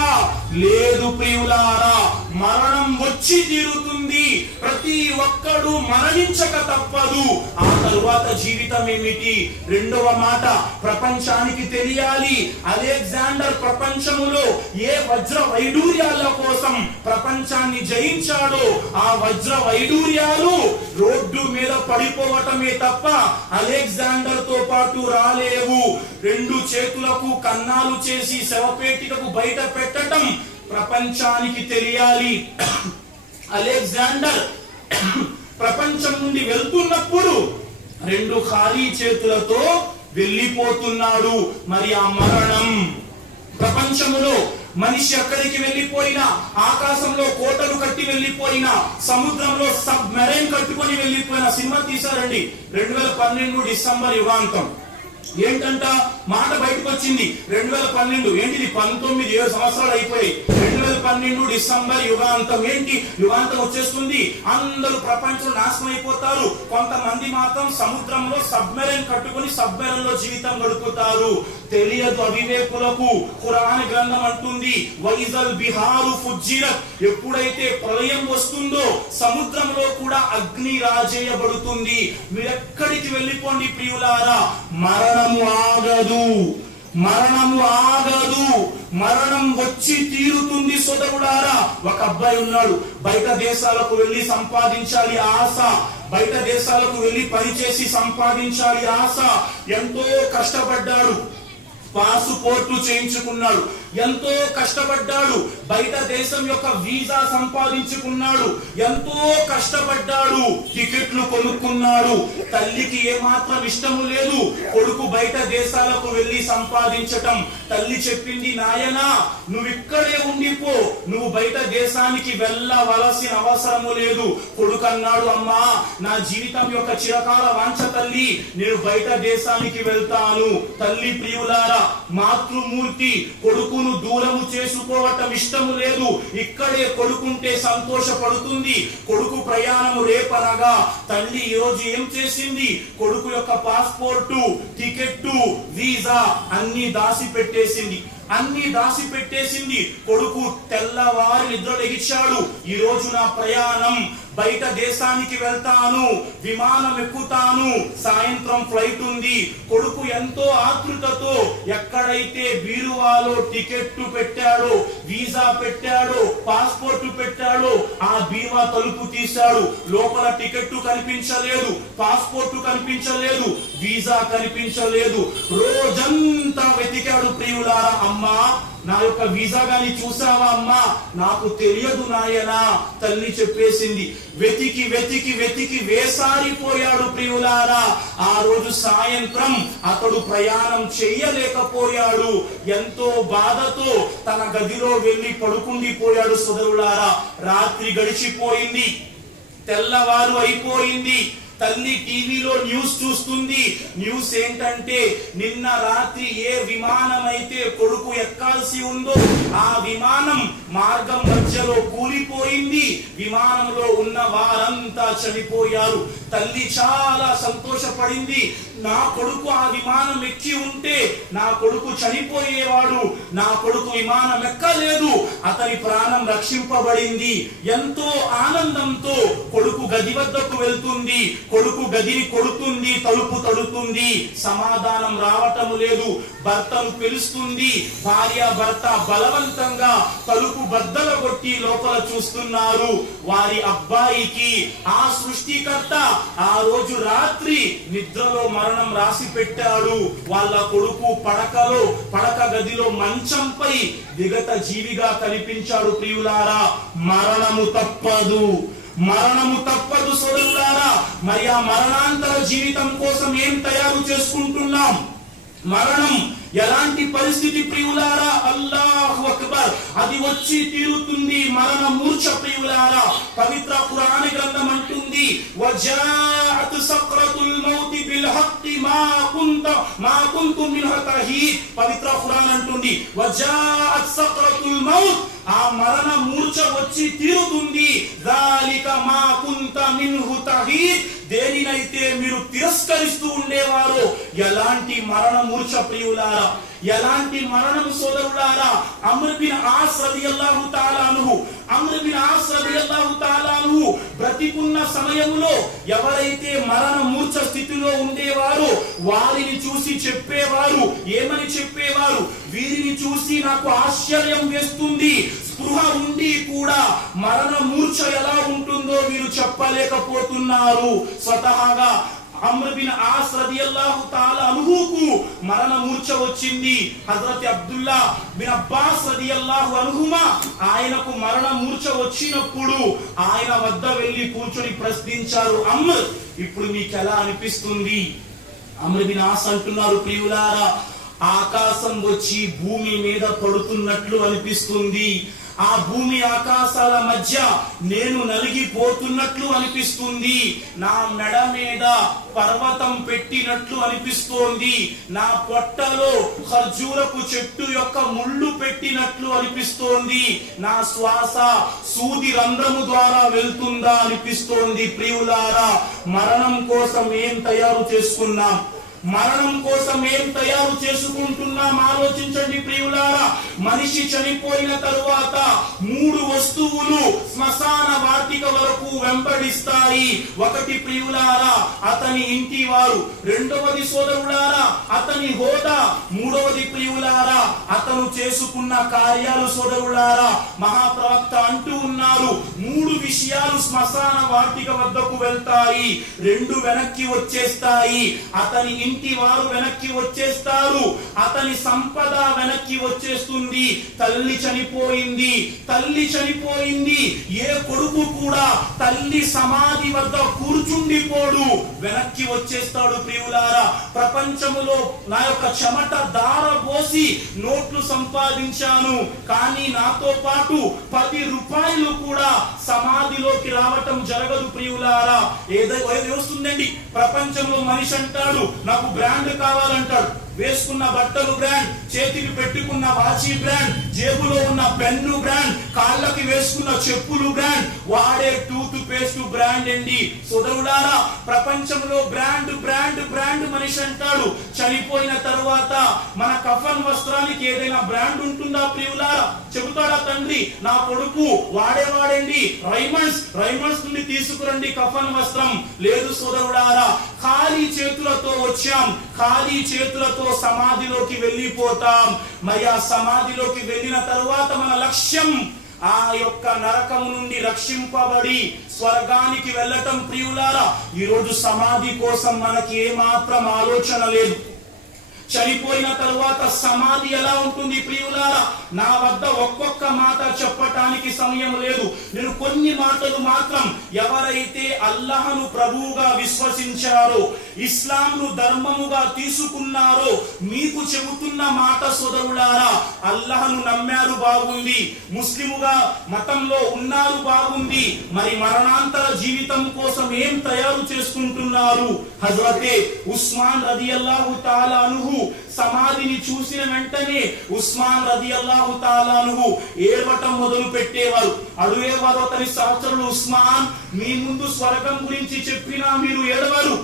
లేదు ప్రియులారా. మరణం వచ్చి తీరుతుంది. ప్రతి ఒక్కడు మరణించక తప్పదు. ఆ తరువాత జీవితం ఏమిటి? 2వ మాట, ప్రపంచానికి తెలియాలి, అలెగ్జాండర్ ప్రపంచములో ఏ వజ్ర వైడూర్యాల కోసం ప్రపంచాన్ని జయించాడో ఆ వజ్ర వైడూర్యాలు రోడ్డు మీద పడిపోవటమే తప్ప అలెగ్జాండర్ తో పాటు రాలేవు. 2 చేతులకు కన్నాలు చేసి శవపేటికకు బయట పెట్టటం ప్రపంచానికి తెలియాలి. అలెగ్జాండర్ ప్రపంచం నుండి వెళ్తున్నప్పుడు 2 ఖాళీ చేతులతో వెళ్ళిపోతున్నాడు. మరి ఆ మరణం ప్రపంచములో మనిషి ఎక్కడికి వెళ్ళిపోయినా, ఆకాశంలో కోటలు కట్టి వెళ్ళిపోయినా, సముద్రంలో సబ్ మెరైన్ కట్టుకొని వెళ్ళిపోయినా సినిమా తీశారండి 2012 డిసెంబర్ యుగాంతం. ఏంటంట మాట బయటకు వచ్చింది 2012 ఏంటిది 7 సంవత్సరాలు అయిపోయి 2012 డిసెంబర్ యుగాంతం. ఏంటి యుగాంతం వచ్చేస్తుంది, అందరూ ప్రపంచం నాశనం అయిపోతారు, కొంతమంది మాత్రం సముద్రంలో సబ్మెరైన్ కట్టుకొని సబ్మెరైన్ లో జీవితం గడుపుతారు. తెలియదు అవివేకులకు. ఖురాన్ గ్రంథం అంటుంది వైజల్ బిహారు ఫుజ్జిరత్, ఎప్పుడైతే ప్రళయం వస్తుందో సముద్రంలో కూడా అగ్ని రాజేయబడుతుంది. మీరెక్కడికి వెళ్ళిపోండి ప్రియులారా, మరణము ఆగదు, మరణము ఆగదు, మరణం వచ్చి తీరుతుంది సోదరులారా. ఒక అబ్బాయి ఉన్నాడు, బయట దేశాలకు వెళ్లి సంపాదించాలి ఆశ, బయట దేశాలకు వెళ్లి పనిచేసి సంపాదించాలి ఆశ. ఎంతో కష్టపడ్డాడు, పాస్పోర్టు చేయించుకున్నాడు, ఎంతో కష్టపడ్డాడు, బయట దేశం యొక్క వీసా సంపాదించుకున్నాడు, ఎంతో కష్టపడ్డాడు, టికెట్లు కొనుక్కున్నాడు. తల్లికి ఏమాత్రం ఇష్టము లేదు కొడుకు బయట దేశాలకు వెళ్లి సంపాదించటం. తల్లి చెప్పింది, నాయనా నువ్వు ఇక్కడే ఉండిపో, నువ్వు బయట దేశానికి వెళ్ళవలసిన అవసరము లేదు. కొడుకు అన్నాడు, అమ్మా నా జీవితం యొక్క చిరకాల వాంఛ తల్లి, నేను బయట దేశానికి వెళ్తాను. తల్లి ప్రియులారా, మాతృమూర్తి కొడుకును దూరము చేసుకోవటం ఇష్టము లేదు, ఇక్కడే కొడుకుంటే సంతోషపడుతుంది. కొడుకు ప్రయాణము రేపనగా తల్లి ఈ రోజు ఏం చేసింది, కొడుకు యొక్క పాస్పోర్టు, టికెట్టు, వీసా అన్ని దాసి పెట్టేసింది, అన్ని దాసి పెట్టేసింది. కొడుకు తెల్లవారి నిద్రలేచాడు, ఈ రోజు నా ప్రయాణం బయట దేశానికి వెళ్తాను, విమానం ఎక్కుతాను, సాయంత్రం ఫ్లైట్ ఉంది. కొడుకు ఎంతో ఆతృతతో ఎక్కడైతే బీరువాలో టికెట్ పెట్టాడో, వీసా పెట్టాడో, పాస్పోర్ట్ పెట్టాడో ఆ బీరువా తలుపు తీశాడు. లోపల టికెట్ కనిపించలేదు, పాస్పోర్ట్ కనిపించలేదు, వీసా కనిపించలేదు. రోజంతా వెతికాడు ప్రియులారా. అమ్మా నా యొక్క వీసా గాని చూసావా అమ్మా, నాకు తెలియదు నాయనా, తల్లి చెప్పేసింది. వెతికి వెతికి వెతికి వేసారిపోయాడు ప్రియులారా. ఆ రోజు సాయంత్రం అతడు ప్రయాణం చెయ్యలేకపోయాడు, ఎంతో బాధతో తన గదిలో వెళ్లి పడుకుండిపోయాడు సోదరులారా. రాత్రి గడిచిపోయింది, తెల్లవారు అయిపోయింది. తల్లి టీవీలో న్యూస్ చూస్తుంది. న్యూస్ ఏంటంటే నిన్న రాత్రి ఏ విమానం అయితే కొడుకు ఎక్కాల్సి ఉందో ఆ విమానం మార్గం మధ్యలో కూలిపోయింది, విమానంలో ఉన్న వారంతా చనిపోయారు. తల్లి చాలా సంతోషపడింది, నా కొడుకు ఆ విమానం ఎక్కి ఉంటే నా కొడుకు చనిపోయేవాడు, నా కొడుకు విమానం ఎక్కలేదు, అతని ప్రాణం రక్షింపబడింది. ఎంతో ఆనందంతో కొడుకు గది వద్దకు వెళ్తుంది, కొడుకు గదిని కొడుతుంది, తలుపు తడుతుంది, సమాధానం రావటము లేదు. భర్తను పిలుస్తుంది, భార్య భర్త బలవంతంగా తలుపు బద్దలగొట్టి లోపల చూస్తున్నారు. వారి అబ్బాయికి ఆ సృష్టికర్త ఆ రోజు రాత్రి నిద్రలో మరణం రాసి పెట్టాడు. వాళ్ళ కొడుకు పడక గదిలో మంచంపై విగత జీవిగా కనిపించాడు ప్రియులారా. మరణము తప్పదు, మరణము తప్పదు సోదరులారా. మరి ఆ మరణాంతర జీవితం కోసం ఏం తయారు చేసుకుంటున్నాం? మరణం ఎలాంటి పరిస్థితి ప్రియులారా? అల్లాహు అక్బర్, అది వచ్చి తీరుతుంది. మరణ మూర్ఛ ప్రియులారా. పవిత్ర ఖురాన్ గ్రంథం అంటుంది, వజాఅత్ సక్రతుల్ మౌతి బిల్ హక్కి మా కుంతుం మిన్హు తహీద్. పవిత్ర ఖురాన్ అంటుంది, వజాఅత్ సక్రతుల్ మౌత్, ఆ మరణ మూర్ఛ వచ్చి తీరుతుంది. జాలిక మా కుంత మిన్హు తహీద్, దేనినైతే మీరు తిరస్కరిస్తూ ఉండేవారో. ఎలాంటి మరణ మూర్ఛ ప్రియులారా, ఎలాంటి మరణం సోదరులారా. అమ్ర్ బిన్ ఆస్ రలియల్లాహు తఆలా అన్హు, అమ్ర్ బిన్ ఆస్ రలియల్లాహు తఆలా అన్హు బ్రతికున్న సమయంలో ఎవరైతే మరణ మూర్ఛ స్థితిలో ఉండేవారో వారిని చూసి చెప్పేవారు, ఏమని చెప్పేవారు? వీరిని చూసి నాకు ఆశ్చర్యం వేస్తుంది, స్పృహ ఉండి కూడా మరణ మూర్ఛ ఎలా ఉంటుందో వీరు చెప్పలేకపోతున్నారు. స్వతహాగా అమ్ర్ బిన్ ఆస్ రలియల్లాహు తఆలా అన్హుకు మరణ మూర్ఛ వచ్చింది. హజరత్ అబ్దుల్లా బిన్ అబ్బాస్ రలియల్లాహు అన్హుమా ఆయనకు మరణ మూర్ఛ వచ్చినప్పుడు ఆయన వద్ద వెళ్లి కూర్చొని ప్రశ్నించారు, అమ్ర్ ఇప్పుడు మీకు ఎలా అనిపిస్తుంది? అమ్ర్ బిన్ ఆస్ అంటున్నారు, ప్రియులారా ఆకాశం వచ్చి భూమి మీద పడుతున్నట్లు అనిపిస్తుంది. ఆ భూమి ఆకాశాల మధ్య నేను నలిగిపోతున్నట్లు అనిపిస్తుంది. నా మెడ మీద పర్వతం పెట్టినట్లు అనిపిస్తోంది. నా పొట్టలో ఖర్జూరపు చెట్టు యొక్క ముళ్ళు పెట్టినట్లు అనిపిస్తోంది. నా శ్వాస సూది రంధ్రము ద్వారా వెళ్తుందా అనిపిస్తోంది. ప్రియులారా, మరణం కోసం ఏం తయారు చేసుకున్నాం? మరణం కోసం ఏం తయారు చేసుకుంటున్నాం ఆలోచించండి ప్రియులారా. మనిషి చనిపోయిన తరువాత 3 వస్తువులు శ్మశాన వాటిక వరకు వెంబడిస్తాయి. ఒకటి ప్రియులారా అతని ఇంటి వారు, రెండవది సోదరులారా అతని హోదా, మూడవది ప్రియులారా అతను చేసుకున్న కార్యాలు. సోదరులారా, మహాప్రవక్త అంటూ ఉన్నారు 3 విషయాలు శ్మశాన వాటిక వద్దకు వెళ్తాయి, 2 వెనక్కి వచ్చేస్తాయి. అతని ఇంటి వారు వెనక్కి వచ్చేస్తారు, అతని సంపద వెనక్కి వచ్చేస్తుంది. తల్లి చనిపోయింది, తల్లి చనిపోయింది. ఏ కొడుకు కూడా తల్లి సమాధి వద్ద కూర్చుండిపోడు, వెనక్కి వచ్చేస్తాడు. ప్రియులారా, ప్రపంచములో నా యొక్క చెమట దార పోసి నోట్లు సంపాదించాను, కానీ నాతో పాటు 10 రూపాయలు కూడా సమాధిలోకి రావటం జరగదు. ప్రియులారా, ఏదో వస్తుందండి ప్రపంచంలో. మనిషి అంటాడు నాకు బ్రాండ్ కావాలంటాడు, వేసుకున్న బట్టలు బ్రాండ్, చేతికి పెట్టుకున్న వాచి బ్రాండ్, జేబులో ఉన్న పెన్ను బ్రాండ్, కాళ్ళకి వేసుకున్న చెప్పులు బ్రాండ్, వాడే టూత్ పేస్ట్ బ్రాండ్ అండి. సోదరులారా, ప్రపంచంలో బ్రాండ్ బ్రాండ్ బ్రాండ్ మనిషి అంటాడు. చనిపోయిన తరువాత మన కఫన్ వస్త్రానికి ఏదైనా బ్రాండ్ ఉంటుందా ప్రియులారా? చెబుతాడా తండ్రి నా కొడుకు వాడేవాడండి రైమండ్స్ నుండి తీసుకురండి కఫన్ వస్త్రం? లేదు సోదరులారా, ఖాళీ చేతులతో వచ్చాం, ఖాళీ చేతులతో సమాధిలోకి వెళ్ళిపోతాం. మరి ఆ సమాధిలోకి వెళ్ళిన తరువాత మన లక్ష్యం ఆ యొక్క నరకము నుండి రక్షింపబడి స్వర్గానికి వెళ్ళటం. ప్రియులారా, ఈరోజు సమాధి కోసం మనకి ఏమాత్రం ఆలోచన లేదు. చనిపోయిన తరువాత సమాధి ఎలా ఉంటుంది ప్రియులారా? నా వద్ద ఒక్కొక్క మాట చెప్పటానికి సమయం లేదు. నేను కొన్ని మాటలు మాత్రం, ఎవరైతే అల్లాహ్ను ప్రభువుగా విశ్వసించారో, ఇస్లాంను ధర్మముగా తీసుకున్నారో మీకు చెబుతున్న మాట సోదరులారా. అల్లాహ్ను నమ్మారు బాగుంది, ముస్లిముగా మతంలో ఉన్నారు బాగుంది, మరి మరణాంతర జీవితం కోసం ఏం తయారు చేసుకుంటున్నారు? హజరతే ఉస్మాన్ రదియల్లాహు తాలా అన్హు సమాధిని చూసిన వెంటనే ఉస్మాన్ రదియల్లాహు తాలా అన్హు ఏడవటం మొదలు పెట్టేవారు. అడుగేవారు అతని సహచరులు, ఉస్మాన్ మీ ముందు స్వర్గం గురించి చెప్పినా మీరు ఏడవరు,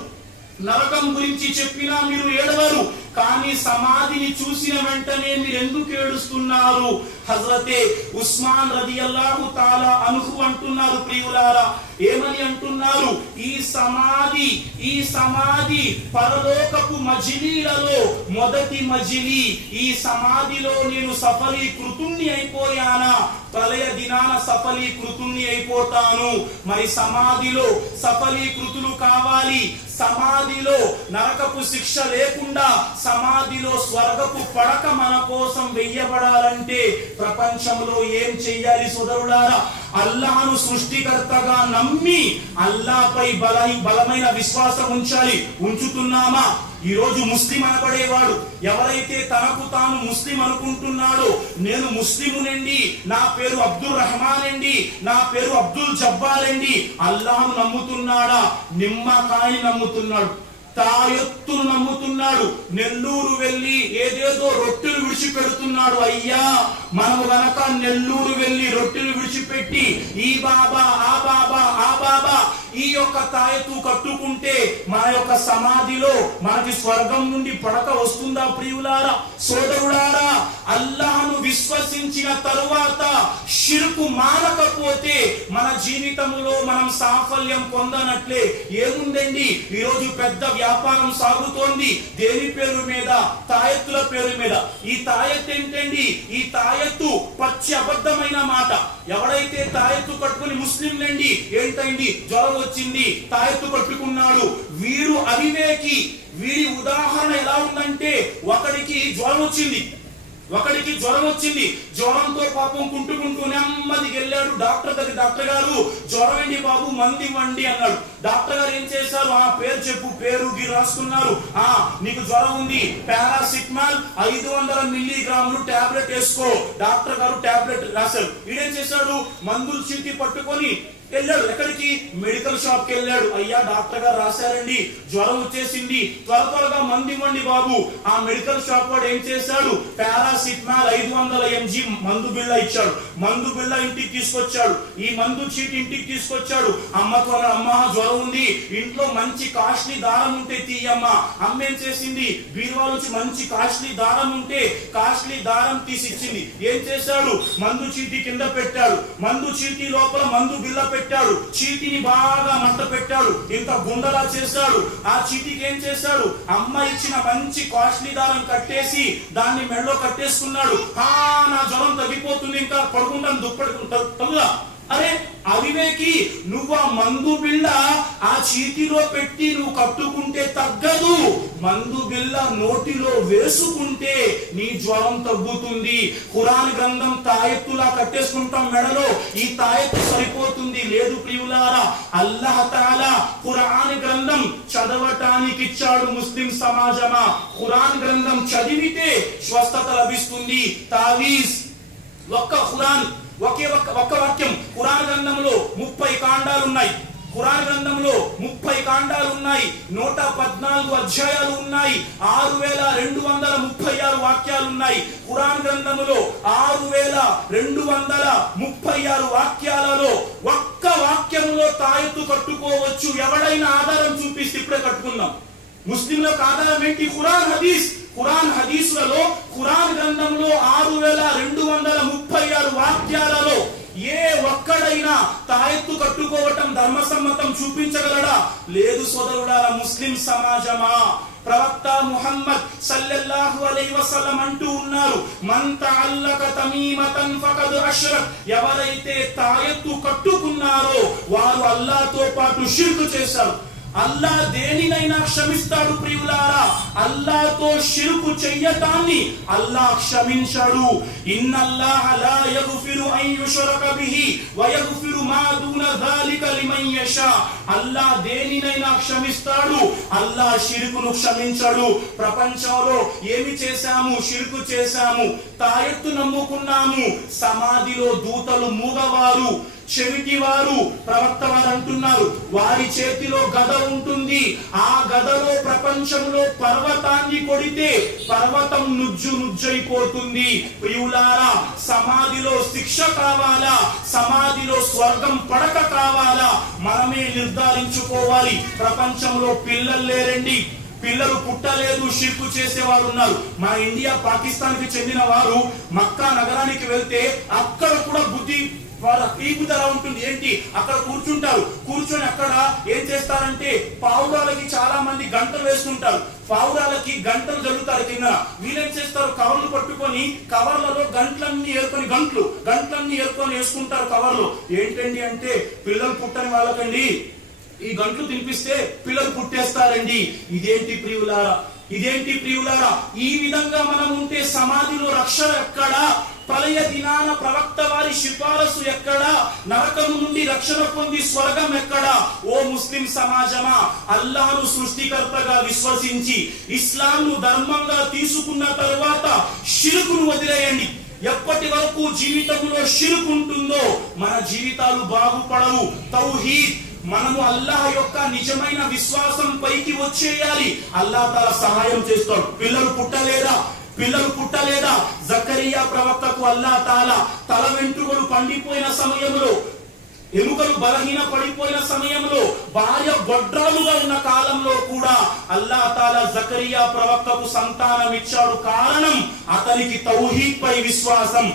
నరకం గురించి చెప్పినా మీరు ఏడవరు, కానీ సమాధిని చూసిన వెంటనే మీరు ఎందుకు ఏడుస్తున్నారు? హజరతే ఉస్మాన్ రదియల్లాహు తాలా అన్హు అంటున్నారు ప్రియులారా, ఏమని అంటున్నారు? ఈ సమాధి పరలోకపు మజిలీలలో మొదటి మజిలీ. ఈ సమాధిలో నేను సఫలీకృతుణ్ణి అయిపోయానా? ప్రళయ దినాన సఫలీకృతుణ్ణి అయిపోతాను. మరి సమాధిలో సఫలీకృతులు కావాలి, సమాధిలో నరకపు శిక్ష లేకుండా, సమాధిలో స్వర్గపు పడక మన కోసం వెయ్యబడాలంటే ప్రపంచంలో ఏం చెయ్యాలి సోదరులారా? అల్లాహ్ను సృష్టికర్తగా నమ్మి అల్లాహ్పై బలమైన విశ్వాసం ఉంచాలి. ఉంచుతున్నామా? ఈ రోజు ముస్లిం అనబడేవాడు ఎవరైతే తనకు తాను ముస్లిం అనుకుంటున్నాడో, నేను ముస్లిమునండి, నా పేరు అబ్దుల్ రహమాన్ అండి, నా పేరు అబ్దుల్ జబ్బార్ అండి, అల్లాహ్ను నమ్ముతున్నాడా? నిమ్మకాయని నమ్ముతున్నాడు, తాయెత్తును నమ్ముతున్నాడు, నెల్లూరు వెళ్ళి ఏదేదో రొట్టెలు విడిచిపెడుతున్నాడు. అయ్యా, మనము గనక నెల్లూరు వెళ్ళి రొట్టెలు విడిచిపెట్టి ఈ బాబా ఆ బాబా ఆ బాబా ఈ యొక్క తాయెత్తు కట్టుకుంటే మన యొక్క సమాధిలో మనకి స్వర్గం నుండి పడక వస్తుందా ప్రియులారా? సోదరులారా, అల్లాహ్ను విశ్వసించిన తరువాత షిర్కు మానకపోతే మన జీవితంలో మనం సాఫల్యం పొందనట్లే. ఏముందండి, ఈరోజు పెద్ద వ్యాపారం సాగుతోంది దేని పేరు మీద? తాయెత్తుల పేరు మీద. ఈ తాయెత్తు ఏంటండి? ఈ తాయెత్తు పచ్చి అబద్ధమైన మాట. ఎవడైతే తాయెత్తు కట్టుకుని ముస్లింలండి, ఏంటండి జ్వరం వచ్చింది తాయెత్తు కట్టుకున్నాడు, వీడు అవివేకి. వీడి ఉదాహరణ ఎలా ఉందంటే, ఒకడికి జ్వరం వచ్చింది, ఒకడికి జ్వరం వచ్చింది. జ్వరంతో పాపం కుంటుకుంటూ నెమ్మదికి వెళ్ళాడు డాక్టర్ దగ్గర. డాక్టర్ గారు జ్వరం ఏంటి బాబు, మంది ఇవ్వండి అన్నాడు. డాక్టర్ గారు ఏం చేశారు, ఆ పేరు చెప్పు, పేరు గిరి రాసుకున్నారు. నీకు జ్వరం ఉంది, పారాసిటమాల్ 500 మిల్లీగ్రాములు టాబ్లెట్ వేసుకో. డాక్టర్ గారు టాబ్లెట్ రాశారు. వీడేం చేశాడు, మందులు చీటీ పట్టుకొని వెళ్ళాడు. ఎక్కడికి, మెడికల్ షాప్ కి వెళ్ళాడు. అయ్యా డాక్టర్ గారు రాశారండి, జ్వరం వచ్చేసింది, త్వరగా మందు ఇవ్వండి బాబు. ఆ మెడికల్ షాప్ వాడు ఏం చేశాడు, పారాసిటమాల్ 500 mg మందు బిళ్ళ ఇచ్చాడు. మందు బిళ్ళ ఇంటికి తీసుకొచ్చాడు. ఈ మందు చీటి ఇంటికి తీసుకొచ్చాడు. అమ్మకు అన్నాడు, అమ్మ జ్వరం ఉంది, ఇంట్లో మంచి కాస్ట్లీ దారం ఉంటే తీయమ్మా. అమ్మ ఏం చేసింది, బీరువా నుంచి మంచి కాస్ట్లీ దారం ఉంటే కాస్ట్లీ దారం తీసి ఇచ్చింది. ఏం చేశాడు, మందు చీటి కింద పెట్టాడు. మందు చీటి లోపల మందు బిళ్ళ పెట్టాడు. చీటిని బాగా మంట పెట్టాడు, ఇంత గుండలా చేశాడు. ఆ చీటికి ఏం చేశాడు, అమ్మ ఇచ్చిన మంచి కాస్ట్లీ దారం కట్టేసి దాన్ని మెడలో కట్టేసుకున్నాడు. నా జ్వరం తగ్గిపోతుంది, ఇంకా పడుకుంటాను దుప్పటి. అరే అవివేకి, నువ్వు ఆ మందు బిళ్ళ ఆ చీటిలో పెట్టి నువ్వు కట్టుకుంటే తగ్గదు, మందు బిళ్ళ నోటిలో వేసుకుంటే నీ జ్వరం తగ్గుతుంది. ఖురాన్ గ్రంథం తాయెత్తులా కట్టేసుకుంటాం మెడలో, ఈ తాయెత్తు సరిపోతుంది. లేదు ప్రియులారా, అల్లాహ్ తఆలా ఖురాన్ గ్రంథం చదవటానికి ఇచ్చాడు ముస్లిం సమాజమా. ఖురాన్ గ్రంథం చదివితే స్వస్థత లభిస్తుంది. తావీజ్ ఒక్క ఖురాన్, ఒక్క వాక్యం. ఖురాన్ గ్రంథంలో 30 కాండాలు ఉన్నాయి. ఖురాన్ గ్రంథంలో 30 కాండాలు ఉన్నాయి, 114 అధ్యాయాలు ఉన్నాయి, 6236 వాక్యాలు ఉన్నాయి. ఖురాన్ గ్రంథంలో 6236 వాక్యాలలో ఒక్క వాక్యంలో తాయెత్తు కట్టుకోవచ్చు. ఎవడైనా ఆధారం చూపిస్తే ఇప్పుడే కట్టుకుందాం. ముస్లింలకు ఆధారం ఏంటి, ఖురాన్ హదీస్. ఖురాన్ హదీసులలో ఖురాన్ గ్రంథంలో 6236 వాక్యాలలో ఏ ఒక్కడైనా తాయెత్తు కట్టుకోవటం ధర్మసమ్మతం చూపించగలడా? లేదు సోదరులారా, ముస్లిం సమాజమా. ప్రవక్త ముహమ్మద్ సల్లల్లాహు అలైహి వసల్లం అంటూ ఉన్నారు, మన్ తఅల్లక తమీమతన్ ఫకద్ అష్రక్. ఎవరైతే తాయెత్తు కట్టుకున్నారో వారు అల్లాహ్తో పాటు షిర్క్ చేశారు. అల్లాహ్ దేనినైనా క్షమిస్తాడు ప్రియులారా, అల్లాహ్తో షిర్కు చెయ్యటాన్ని అల్లాహ్ క్షమించడు. ఇన్నల్లాహ లా యగ్ఫిరు అన్ యుష్రక బిహి వ యగ్ఫిరు మా దూన జాలిక లిమన్ యషా. అల్లాహ్ దేనినైనా క్షమిస్తాడు, అల్లాహ్ షిర్కును క్షమించడు. ప్రపంచంలో ఏమి చేశాము, షిర్కు చేశాము, తాయెత్తు నమ్ముకున్నాము. సమాధిలో దూతలు మూగవారు, చెవిటివారు. ప్రవక్త వారు అంటున్నారు, వారి చేతిలో గద ఉంటుంది. ఆ గదలో ప్రపంచంలో పర్వతాన్ని కొడితే పర్వతం నుజ్జైపోతుంది. ప్రియులారా, సమాధిలో శిక్ష కావాలా, సమాధిలో స్వర్గం పడక కావాలా, మనమే నిర్ధారించుకోవాలి. ప్రపంచంలో పిల్లలు లేరండి, పిల్లలు పుట్టలేదు, షిర్కు చేసేవారు ఉన్నారు. మన ఇండియా పాకిస్తాన్ కి చెందిన వారు మక్కా నగరానికి వెళ్తే అక్కడ కూడా బుద్ధి వాళ్ళ పీపుదల ఉంటుంది. ఏంటి, అక్కడ కూర్చుంటారు, కూర్చొని అక్కడ ఏం చేస్తారంటే పావురాలకి చాలా మంది గంటలు వేస్తుంటారు. పావురాలకి గంటలు జరుగుతారు కింద. వీళ్ళేం చేస్తారు, కవర్లు పట్టుకొని కవర్లలో గంటలన్నీ ఏరుకొని వేసుకుంటారు కవర్లు. ఏంటండి అంటే, పిల్లలు పుట్టని వాళ్ళకండి ఈ గంటలు తినిపిస్తే పిల్లలు పుట్టేస్తారండి. ఇదేంటి ప్రియులారా, ఈ విధంగా మనం ఉంటే సమాధిలో రక్షణ ఎక్కడా? ప్రళయ దినాన ప్రవక్త వారి సిఫారసు ఎక్కడా? నరకము నుండి రక్షణ పొంది స్వర్గం ఎక్కడా? ఓ ముస్లిం సమాజమా, అల్లాహ్ను సృష్టికర్తగా విశ్వసించి ఇస్లాంను ధర్మంగా తీసుకున్న తరువాత షిర్కును వదిలేయండి. ఎప్పటి వరకు జీవితంలో షిర్క్ ఉంటుందో మన జీవితాలు బాగుపడవు. తౌహీద్, మనము అల్లాహ్ యొక్క నిజమైన విశ్వాసం పైకి వచ్చేయాలి. అల్లాహ్ తాలా సహాయం చేస్తాడు. పిల్లలు పుట్టలేదా? జకరియా ప్రవక్తకు అల్లాహ్ తాలా తల వెంట్రుకలు పండిపోయిన సమయంలో, ఎముకలు బలహీన పడిపోయిన సమయంలో, భార్య గొడ్రాలుగా ఉన్న కాలంలో కూడా అల్లాహ్ తాలా జకరియా ప్రవక్తకు సంతానం ఇచ్చాడు. కారణం అతనికి తౌహీద్ పై విశ్వాసం,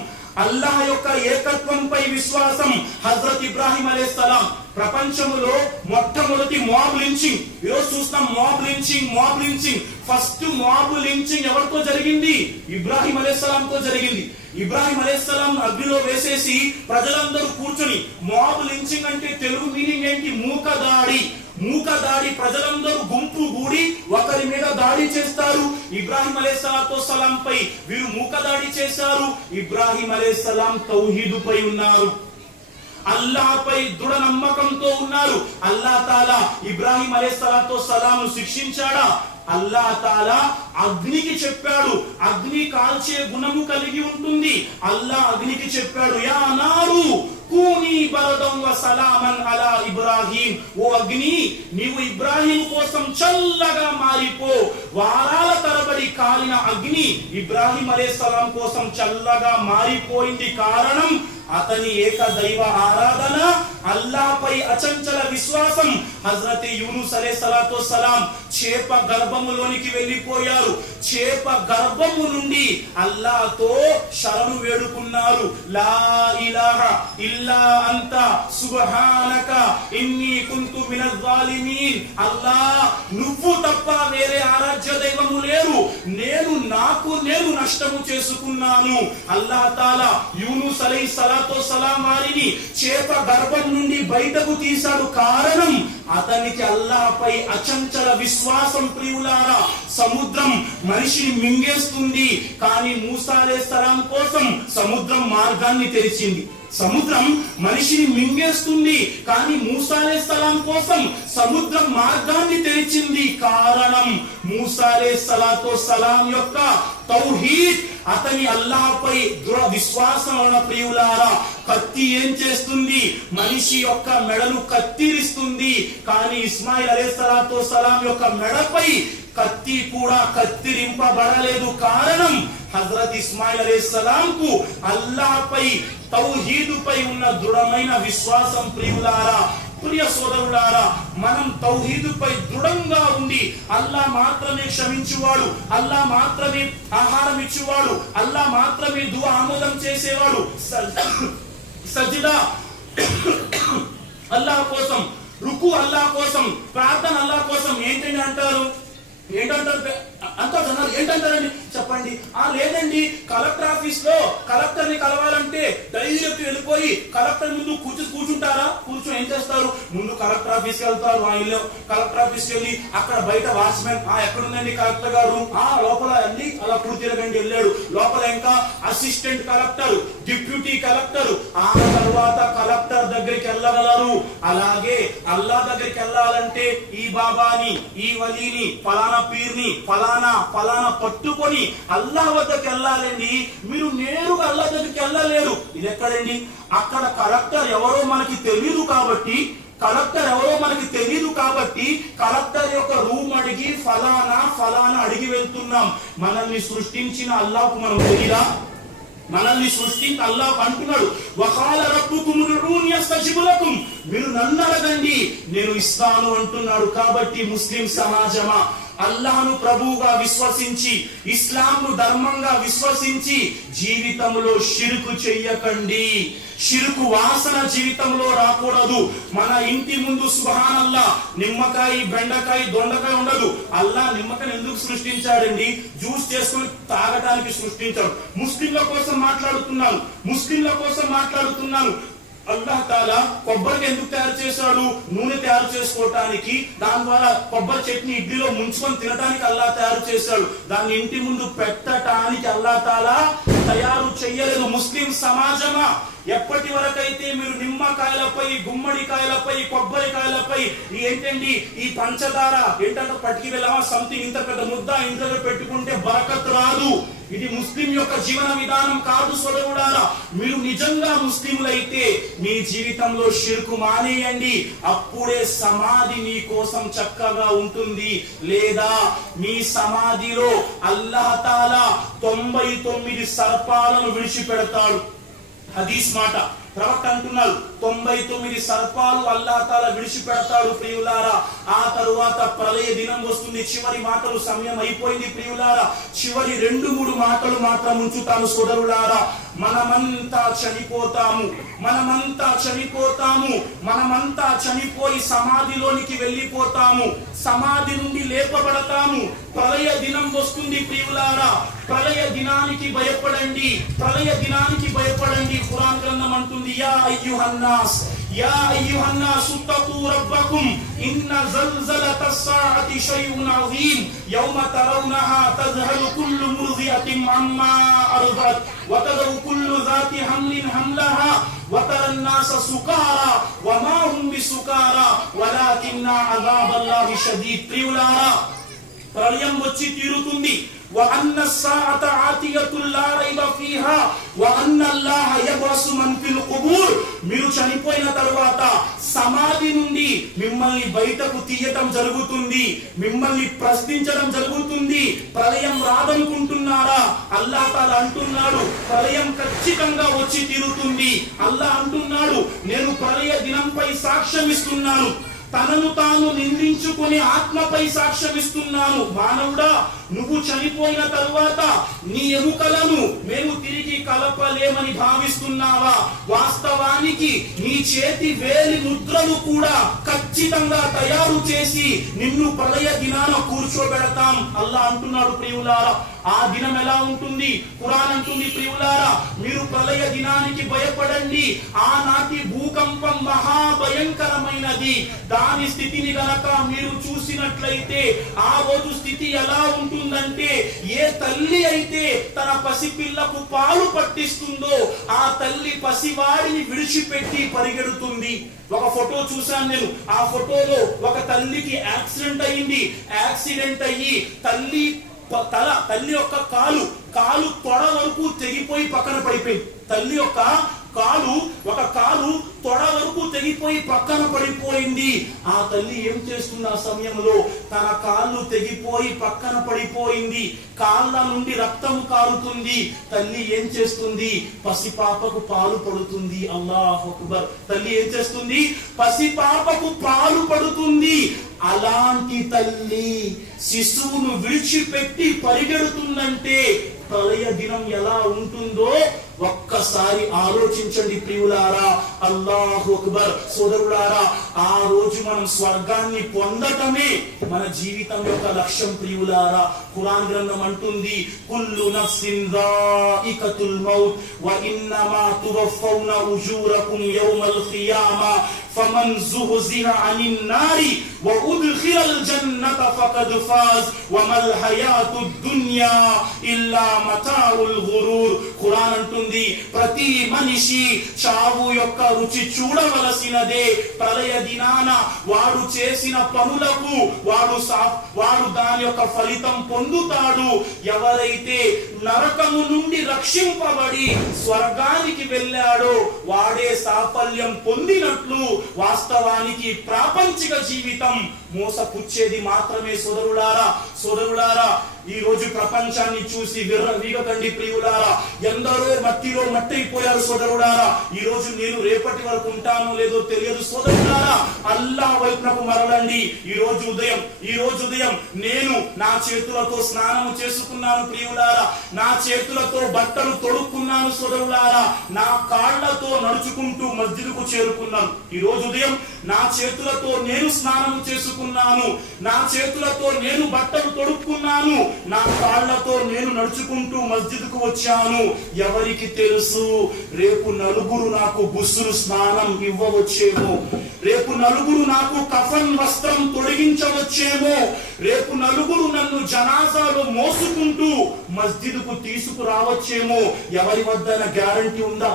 అల్లాహ్ యొక్క ఏకత్వంపై విశ్వాసం. హజరత్ ఇబ్రాహిం అలైహిస్సలాం ప్రపంచంలో మొట్టమొదటి మాబ్ లించింగ్. ఈరోజు చూస్తాం mob lynching. First mob lynching ఎవరితో జరిగింది? ఇబ్రాహిం అలైహిస్సలాంతో జరిగింది. ఇబ్రాహిం అలైహిస్సలాం అగ్నిలో వేసేసి ప్రజలందరూ కూర్చొని, మాబ్ లించింగ్ అంటే తెలుగు మీనింగ్ ఏంటి? మూకదాడి. మూక దాడి, ప్రజలందరూ గుంపు గూడి ఒకరి మీద దాడి చేస్తారు. ఇబ్రాహీం అలైహిస్సలాం పై వీరు మూక దాడి చేశారు. ఇబ్రాహీం అలైహిస్సలాం తౌహీదు పై ఉన్నారు, అల్లాహ్పై దృఢ నమ్మకంతో ఉన్నారు. అల్లాహ్ తాలా ఇబ్రాహీం అలైహిస్సలాం శిక్షించాడా? అల్లాహ్ తాలా అగ్నికి చెప్పాడు, అగ్ని కాల్చే గుణము కలిగి ఉంటుంది. అల్లాహ్ అగ్నికి చెప్పాడు, యా నారు కూనీ బరదం వ సలామన్ అలా ఇబ్రాహీం, ఓ అగ్ని నీవు ఇబ్రాహీం కోసం చల్లగా మారిపో. వారాల తరబడి కాలిన అగ్ని ఇబ్రాహీం అలైహిస్సలాం కోసం చల్లగా మారిపోయింది. కారణం అతని ఏక దైవ ఆరాధన, అల్లాహ్పై అచంచల విశ్వాసం. హజ్రత్ యూనుస్ అలైహిస్సలాం చేప గర్భములోనికి వెళ్ళిపోయారు. చేప గర్భము నుండి అల్లాహ్తో శరణు వేడుకున్నారు. లా ఇలాహా ఇల్లా అంత సుబ్హానక ఇన్నీ కుంతు మినజ్ జాలిమీన్. అల్లాహ్ నువ్వు తప్ప వేరే ఆరాధ్య దైవము లేరు, నేను నష్టము చేసుకున్నాను. అల్లాహ్ తాలా యూనుస్ అలైహిస్సలాం వారిని చేప గర్భం నుండి బయటకు తీశాడు. కారణం అతనికి అల్లాహ్పై అచంచల విశ్వాసం. ప్రియులారా, సముద్రం మనిషిని మింగేస్తుంది, కానీ మూసా అలైహిస్సలాం కోసం సముద్రం మార్గాన్ని తెరిచింది. సముద్రం మనిషిని మింగేస్తుంది, కానీ మూసా అలైహిస్సలాం కోసం సముద్రం మార్గాన్ని తెరిచింది. కారణం మూసా అలైహిస్సలాం యొక్క తౌహీద్, అతని అల్లాహ్పై దృఢ విశ్వాసం. వలన ప్రియులారా, కత్తి ఏం చేస్తుంది? మనిషి యొక్క మెడను కత్తిరిస్తుంది, కానీ ఇస్మాయిల్ అలైహిస్సలాం యొక్క మెడపై కత్తి కూడా కత్తిరింపబడలేదు. కారణం హజరత్ ఇస్మాయిల్ అలైహిస్సలాం కు అల్లాహ్పై తౌహీదుపై ఉన్న దృఢమైన విశ్వాసం. ప్రియులారా, ప్రియ సోదరులారా, మనం తౌహీదుపై దృఢంగా ఉండి అల్లాహ్ మాత్రమే క్షమించువాడు, అల్లాహ్ మాత్రమే ఆహారం ఇచ్చేవాడు, అల్లాహ్ మాత్రమే దుఆ ఆమోదం చేసేవాడు, సజ్దా అల్లాహ్ కోసం, రుకు అల్లాహ్ కోసం, ప్రార్థన అల్లాహ్ కోసం ఏంటంటే అంటారు ఏంటంటారండి చెప్పండి. లేదండి, కలెక్టర్ ఆఫీస్ లో కలెక్టర్ ని కలవాలంటే డైరెక్ట్ వెళ్ళిపోయి కలెక్టర్ ముందు కూర్చుంటారా? కూర్చొని ఏం చేస్తారు? ముందు కలెక్టర్ ఆఫీస్ కి వెళ్తారు. కలెక్టర్ ఆఫీస్ కి వెళ్ళి అక్కడ బయట వాచ్మెన్ ఎక్కడుందండి కలెక్టర్ గారు, లోపల వెళ్ళి అలా తిరగండి వెళ్ళాడు. లోపల ఇంకా అసిస్టెంట్ కలెక్టర్, డిప్యూటీ కలెక్టర్, ఆ తర్వాత కలెక్టర్ దగ్గరికి వెళ్ళగలరు. అలాగే అల్లాహ్ దగ్గరికి వెళ్ళాలంటే ఈ బాబాని, ఈ వలీని, ఫలానా పీర్ని, ఫలానా పట్టుకొని అల్లాహ్ వద్దకు వెళ్ళాలండి. మీరు నేరుగా అల్లాహ్ దగ్గరికి వెళ్ళలేరు. ఇది ఎక్కడండి? అక్కడ కలెక్టర్ ఎవరో మనకి తెలియదు కాబట్టి కలెక్టర్ యొక్క రూమ్ అడిగి ఫలానా అడిగి వెళ్తున్నాం. మనల్ని సృష్టించిన అల్లాహ్కు మనం తెలియదా? మనల్ని సృష్టించి అల్లాహ్ అంటున్నాడు, వఖాల రబ్బుకుమ్ ఉదుఊని యస్తజిబ్ లకుమ్, మీరు నన్ను అడగండి నేను ఇస్తాను అంటున్నాడు. కాబట్టి ముస్లిం సమాజమా, అల్లాహ్ను ప్రభువుగా విశ్వసించి, ఇస్లాంను ధర్మంగా విశ్వసించి జీవితంలో షిర్కు చెయ్యకండి. షిర్కు వాసన జీవితంలో రాకూడదు. మన ఇంటి ముందు సుబ్హానల్లాహ్ నిమ్మకాయ, బెండకాయ, దొండకాయ ఉండదు. అల్లాహ్ నిమ్మకాయని ఎందుకు సృష్టించాడండి? జ్యూస్ చేసుకుని తాగడానికి సృష్టించాడు. ముస్లింల కోసం మాట్లాడుతున్నాను. అల్లాహ్ తాలా కొబ్బరికి ఎందుకు తయారు చేశాడు? నూనె తయారు చేసుకోవటానికి. దాని ద్వారా కొబ్బరి చట్నీ ఇడ్లీలో ముంచుకొని తినడానికి అల్లాహ్ తయారు చేశాడు. దాన్ని ఇంటి ముందు పెట్టడానికి అల్లాహ్ తాలా తయారు చెయ్యలేదు. ముస్లిం సమాజమా, ఎప్పటి వరకైతే మీరు నిమ్మకాయలపై, గుమ్మడికాయలపై, కొబ్బరికాయలపై ఏంటండి ఈ పంచదార ఏంటంటే పట్టుకి వెళ్ళామా సంథింగ్ ఇంత పెద్ద ముద్ద ఇంట్లో పెట్టుకుంటే బరకత్ రాదు. ఇది ముస్లిం యొక్క జీవన విధానం కాదు. సోదరులారా, మీరు నిజంగా ముస్లింలైతే మీ జీవితంలో షిర్కు మానేయండి. అప్పుడే సమాధి మీ కోసం చక్కగా ఉంటుంది. లేదా మీ సమాధిలో అల్లాహ్ తాలా 99 సర్పాలను విడిచిపెడతాడు. హదీస్ మాట ప్రవక్త అంటున్నారు, 99 సర్పాలు అల్లాహ్ తాలా విడిచిపెడతాడు. ప్రియులారా, ఆ తరువాత ప్రళయ దినం వస్తుంది. చివరి మాటలు సమయం అయిపోయింది. ప్రియులారా, చివరి 2-3 మాటలు మాత్రం ఉంచుతాను. సోదరులారా, మనమంతా చనిపోయి సమాధిలోనికి వెళ్ళిపోతాము. సమాధి నుండి లేపబడతాము. ప్రళయ దినం వస్తుంది. ప్రియులారా, ప్రళయ దినానికి భయపడండి. ఖురాన్ గ్రంథం అంటుంది, యా అయ్యుహన్నాస్ యా అయ్యుహన్నాసు తఖూ రబ్బకుం ఇన్న జల్జలతస్ సాఅతి షైఉన్ అజీమ్ యౌమ తరౌనహా తజ్హలు కుల్లు ముర్దియతిన్ అమ్మా అర్దత్ వ తదౌ కుల్లు జాతి హమ్లిన్ హమ్లహా వ తరన్ నాస సుకారా వ మా హుం బిసుకారా వలాకిన్న అజాబల్లాహి షదీద్. ప్రియులారా, ప్రళయం వచ్చి తీరుతుంది. وأن الساعة آتية لا ريب فيها وأن الله يبعث من في القبور. మీరు చనిపోయిన తర్వాత సమాధి నుండి మిమ్మల్ని బయటకు తీయటం జరుగుతుంది, మిమ్మల్ని ప్రశ్నించడం జరుగుతుంది. ప్రళయం రాదనుకుంటున్నారా? అల్లాహ్ తాలా అంటున్నాడు, ప్రళయం ఖచ్చితంగా వచ్చి తీరుతుంది. అల్లాహ్ అంటున్నాడు, నేను ప్రళయ దినంపై సాక్ష్యం ఇస్తున్నాను, తనను తాను నిందించుకుని ఆత్మపై సాక్ష్యమిస్తున్నాను. మానవుడా, నువ్వు చనిపోయిన తరువాత నీ ఎముకలను మేము తిరిగి కలపలేమని భావిస్తున్నావా? వాస్తవానికి నీ చేతి వేలి ముద్రలు కూడా ఖచ్చితంగా తయారు చేసి నిన్ను ప్రళయ దినాన కూర్చోబెడతాం. అల్లాహ్ అంటున్నాడు. ప్రియులారా, ఆ దినం ఎలా ఉంటుంది? ఖురాన్ అంటుంది, ప్రియులారా, మీరు ప్రళయ దినానికి భయపడండి. ఆనాటి భూకంపం మహాభయంకరమైనది. దాని స్థితిని గనక మీరు చూసినట్లయితే ఆ రోజు స్థితి ఎలా ఉంటుందంటే, ఏ తల్లి అయితే తన పసిపిల్లకు పాలు పట్టిస్తుందో ఆ తల్లి పసివాడిని విడిచిపెట్టి పరిగెడుతుంది. ఒక ఫోటో చూశాను నేను. ఆ ఫోటోలో ఒక తల్లికి యాక్సిడెంట్ అయ్యింది. యాక్సిడెంట్ అయ్యి తల్లి యొక్క కాలు తొడ వరకు తెగిపోయి పక్కన పడిపోయింది. తల్లి యొక్క ఒక కాలు తొడ వరకు తెగిపోయి పక్కన పడిపోయింది. ఆ తల్లి ఏం చేస్తుంది? ఆ సమయంలో తన కాళ్ళు తెగిపోయి పక్కన పడిపోయింది, కాళ్ళ నుండి రక్తం కారుతుంది. తల్లి ఏం చేస్తుంది? పసిపాపకు పాలు పడుతుంది. అల్లాహు అక్బర్. తల్లి ఏం చేస్తుంది? పసిపాపకు పాలు పడుతుంది. అలాంటి తల్లి శిశువును విడిచిపెట్టి పరిగెడుతుందంటే ప్రళయ దినం ఎలా ఉంటుందో ఒక్కసారి ఆలోచించండి ప్రియులారా. అల్లాహు అక్బర్. సోదరులారా, ఆ రోజు మనం స్వర్గాన్ని పొందటమే మన జీవితం యొక్క లక్ష్యం. ప్రియులారా, ఖురాన్ గ్రంథం అంటుంది, కుల్లు నఫ్సిన్ జాయికతుల్ మౌత్ వ ఇన్నమా తువఫౌన ఉజూరకుం యౌమల్ ఖియామా فمن زهزه عن النار وأدخل الجنة فقد فاز وما الحياة الدنيا إلا متاع الغرور. ఖురాన్ అంటుంది, ప్రతి మనిషి చావు యొక్క రుచి చూడవలసినదే. ప్రళయ దినాన వాడు చేసిన పనులకు వాడు దాని యొక్క ఫలితం పొందుతాడు. ఎవరైతే నరకము నుండి రక్షింపబడి స్వర్గానికి వెళ్ళాడో వాడే సాఫల్యం పొందినట్లు. వాస్తవానికి ప్రాపంచిక జీవితం మోసపుచ్చేది మాత్రమే. సోదరులారా, ఈ రోజు ప్రపంచాన్ని చూసి విర్రవీగకండి ప్రియులారా. ఎందరో మట్టిలో మట్టయిపోయారు సోదరులారా. ఈ రోజు నేను రేపటి వరకు ఉంటానో లేదో తెలియదు సోదరులారా. అల్లాహ్ వైపునకు మరలండి. ఈ రోజు ఉదయం నేను నా చేతులతో స్నానం చేసుకున్నాను ప్రియులారా. నా చేతులతో బట్టలు తొడుక్కున్నాను సోదరులారా. నా కాళ్లతో నడుచుకుంటూ మస్జిద్కు చేరుకున్నాను. ఈ రోజు ఉదయం నా చేతులతో నేను స్నానం చేసుకున్నాను. నా చేతులతో నేను బట్టలు తొడుక్కున్నాను. నా కాళ్లతో నేను నడుచుకుంటూ మస్జిద్కు వచ్చాను. ఎవరికి తెలుసు, రేపు నలుగురు నాకు గుస్సులు స్నానం ఇవ్వవచ్చేమో, రేపు నలుగురు నాకు కఫన్ వస్త్రం తొడిగించవచ్చేమో, రేపు నలుగురు నన్ను జనాజాలో మోసుకుంటూ మస్జిద్కు తీసుకురావచ్చేమో. ఎవరి వద్ద గ్యారంటీ ఉందా?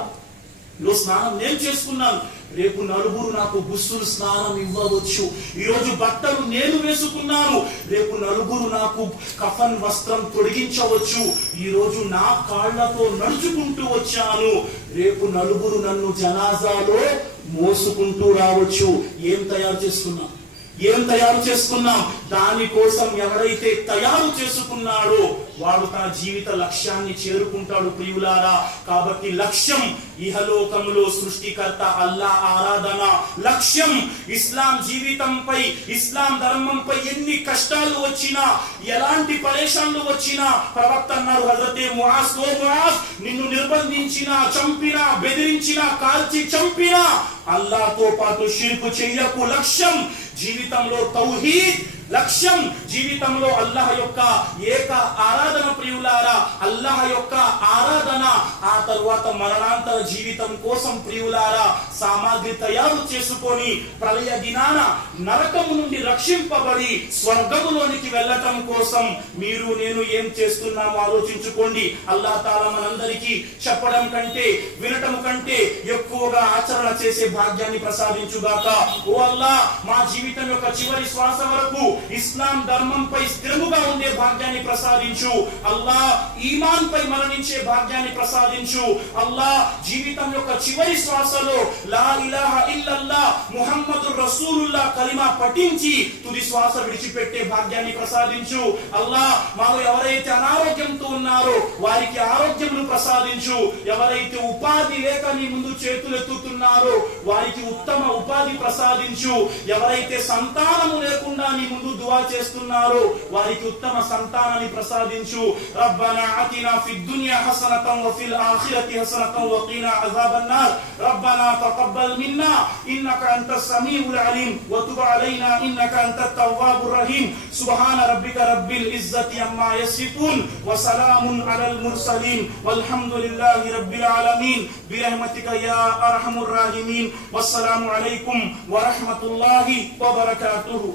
ఈరోజు స్నానం నేను చేసుకున్నాను, రేపు నలుగురు నాకు గుస్సులు స్నానం ఇవ్వవచ్చు. ఈరోజు బట్టలు నేను వేసుకున్నాను, రేపు నలుగురు నాకు కఫన్ వస్త్రం తొడిగించవచ్చు. ఈరోజు నా కాళ్లతో నడుచుకుంటూ వచ్చాను, రేపు నలుగురు నన్ను జనాజాలో మోసుకుంటూ రావచ్చు. ఏం తయారు చేసుకున్నాం? దానికోసం ఎవరైతే తయారు చేసుకున్నాడో వాడు తన జీవిత లక్ష్యాన్ని చేరుకుంటాడు ప్రియులారా. కాబట్టి లక్ష్యం ఇహలోకంలో సృష్టికర్త అల్లాహ్ ఆరాధన. లక్ష్యం ఇస్లాం జీవితంపై, ఇస్లాం ధర్మంపై ఎన్ని కష్టాలు వచ్చినా, ఎలాంటి పరేషాన్లు వచ్చినా ప్రవక్త అన్నారు, హజరతే ముఆజ్, ఓ ముఆజ్, నిన్ను నిర్బంధించినా, చంపినా, బెదిరించినా, కాల్చి చంపినా అల్లాహ్తో పాటు షిర్కు చెయ్యకు. లక్ష్యం జీవితంలో తౌహీద్, లక్ష్యం జీవితంలో అల్లాహ్ యొక్క ఏక ఆరాధన ప్రియులారా, అల్లాహ్ యొక్క ఆరాధన. ఆ తరువాత మరణాంతర జీవితం కోసం ప్రియులారా సామాగ్రి తయారు చేసుకొని ప్రళయ దినాన నరకము నుండి రక్షింపబడి స్వర్గములోనికి వెళ్ళటం కోసం మీరు నేను ఏం చేస్తున్నామో ఆలోచించుకోండి. అల్లాహ్ తాలా మనందరికీ చెప్పడం కంటే వినటం కంటే ఎక్కువగా ఆచరణ చేసే భాగ్యాన్ని ప్రసాదించుగాక. ఓ అల్లాహ్, మా జీవితం యొక్క చివరి శ్వాస వరకు ఇస్లాం ధర్మంపై స్థిరముగా ఉండే భాగ్యాన్ని ప్రసాదించు. అల్లాహ్, ఈమాన్ పై మరణించే భాగ్యాన్ని ప్రసాదించు. అల్లాహ్, జీవితం యొక్క చివరి శ్వాసలో లా ఇలాహా ఇల్లల్లాహ్ ముహమ్మదుర్ రసూలుల్లాహ్ కలిమా పఠించి తుది శ్వాస విడిచిపెట్టే భాగ్యాన్ని ప్రసాదించు. అల్లాహ్, మాలో ఎవరైతే అనారోగ్యంతో ఉన్నారో వారికి ఆరోగ్యమును ప్రసాదించు. ఎవరైతే ఉపాధి లేక నీ ముందు చేతులెత్తుతున్నారో వారికి ఉత్తమ ఉపాధి ప్రసాదించు. ఎవరైతే సంతానము లేకుండా నీ ముందు దుఆ చేస్తున్నారో వారికి ఉత్తమ సంతానాన్ని ప్రసాదించు. రబ్బనా ఆతినా ఫిద్ దునియా హసనతన్ వ ఫిల్ ఆఖిరతి హసనతన్ వ ఖినా అజాబన్నార్. రబ్బనా తఖబ్బల్ మిన్నా ఇన్నక అంతస్ సమీఉల్ అలీం వ తుబ్ అలైనా ఇన్నక అంతత్ తవ్వాబుర్ రహీం. సుబ్హాన రబ్బిక రబ్బిల్ ఇజ్జతి అమ్మా యసిఫూన్ వ సలామున్ అలల్ ముర్సలీన్ వల్హమ్దులిల్లాహి రబ్బిల్ ఆలమీన్ బిరహ్మతిక యా అర్హముర్ రాహిమీన్. వస్సలాము అలైకుం వ రహ్మతుల్లాహి వ బరకాతుహు.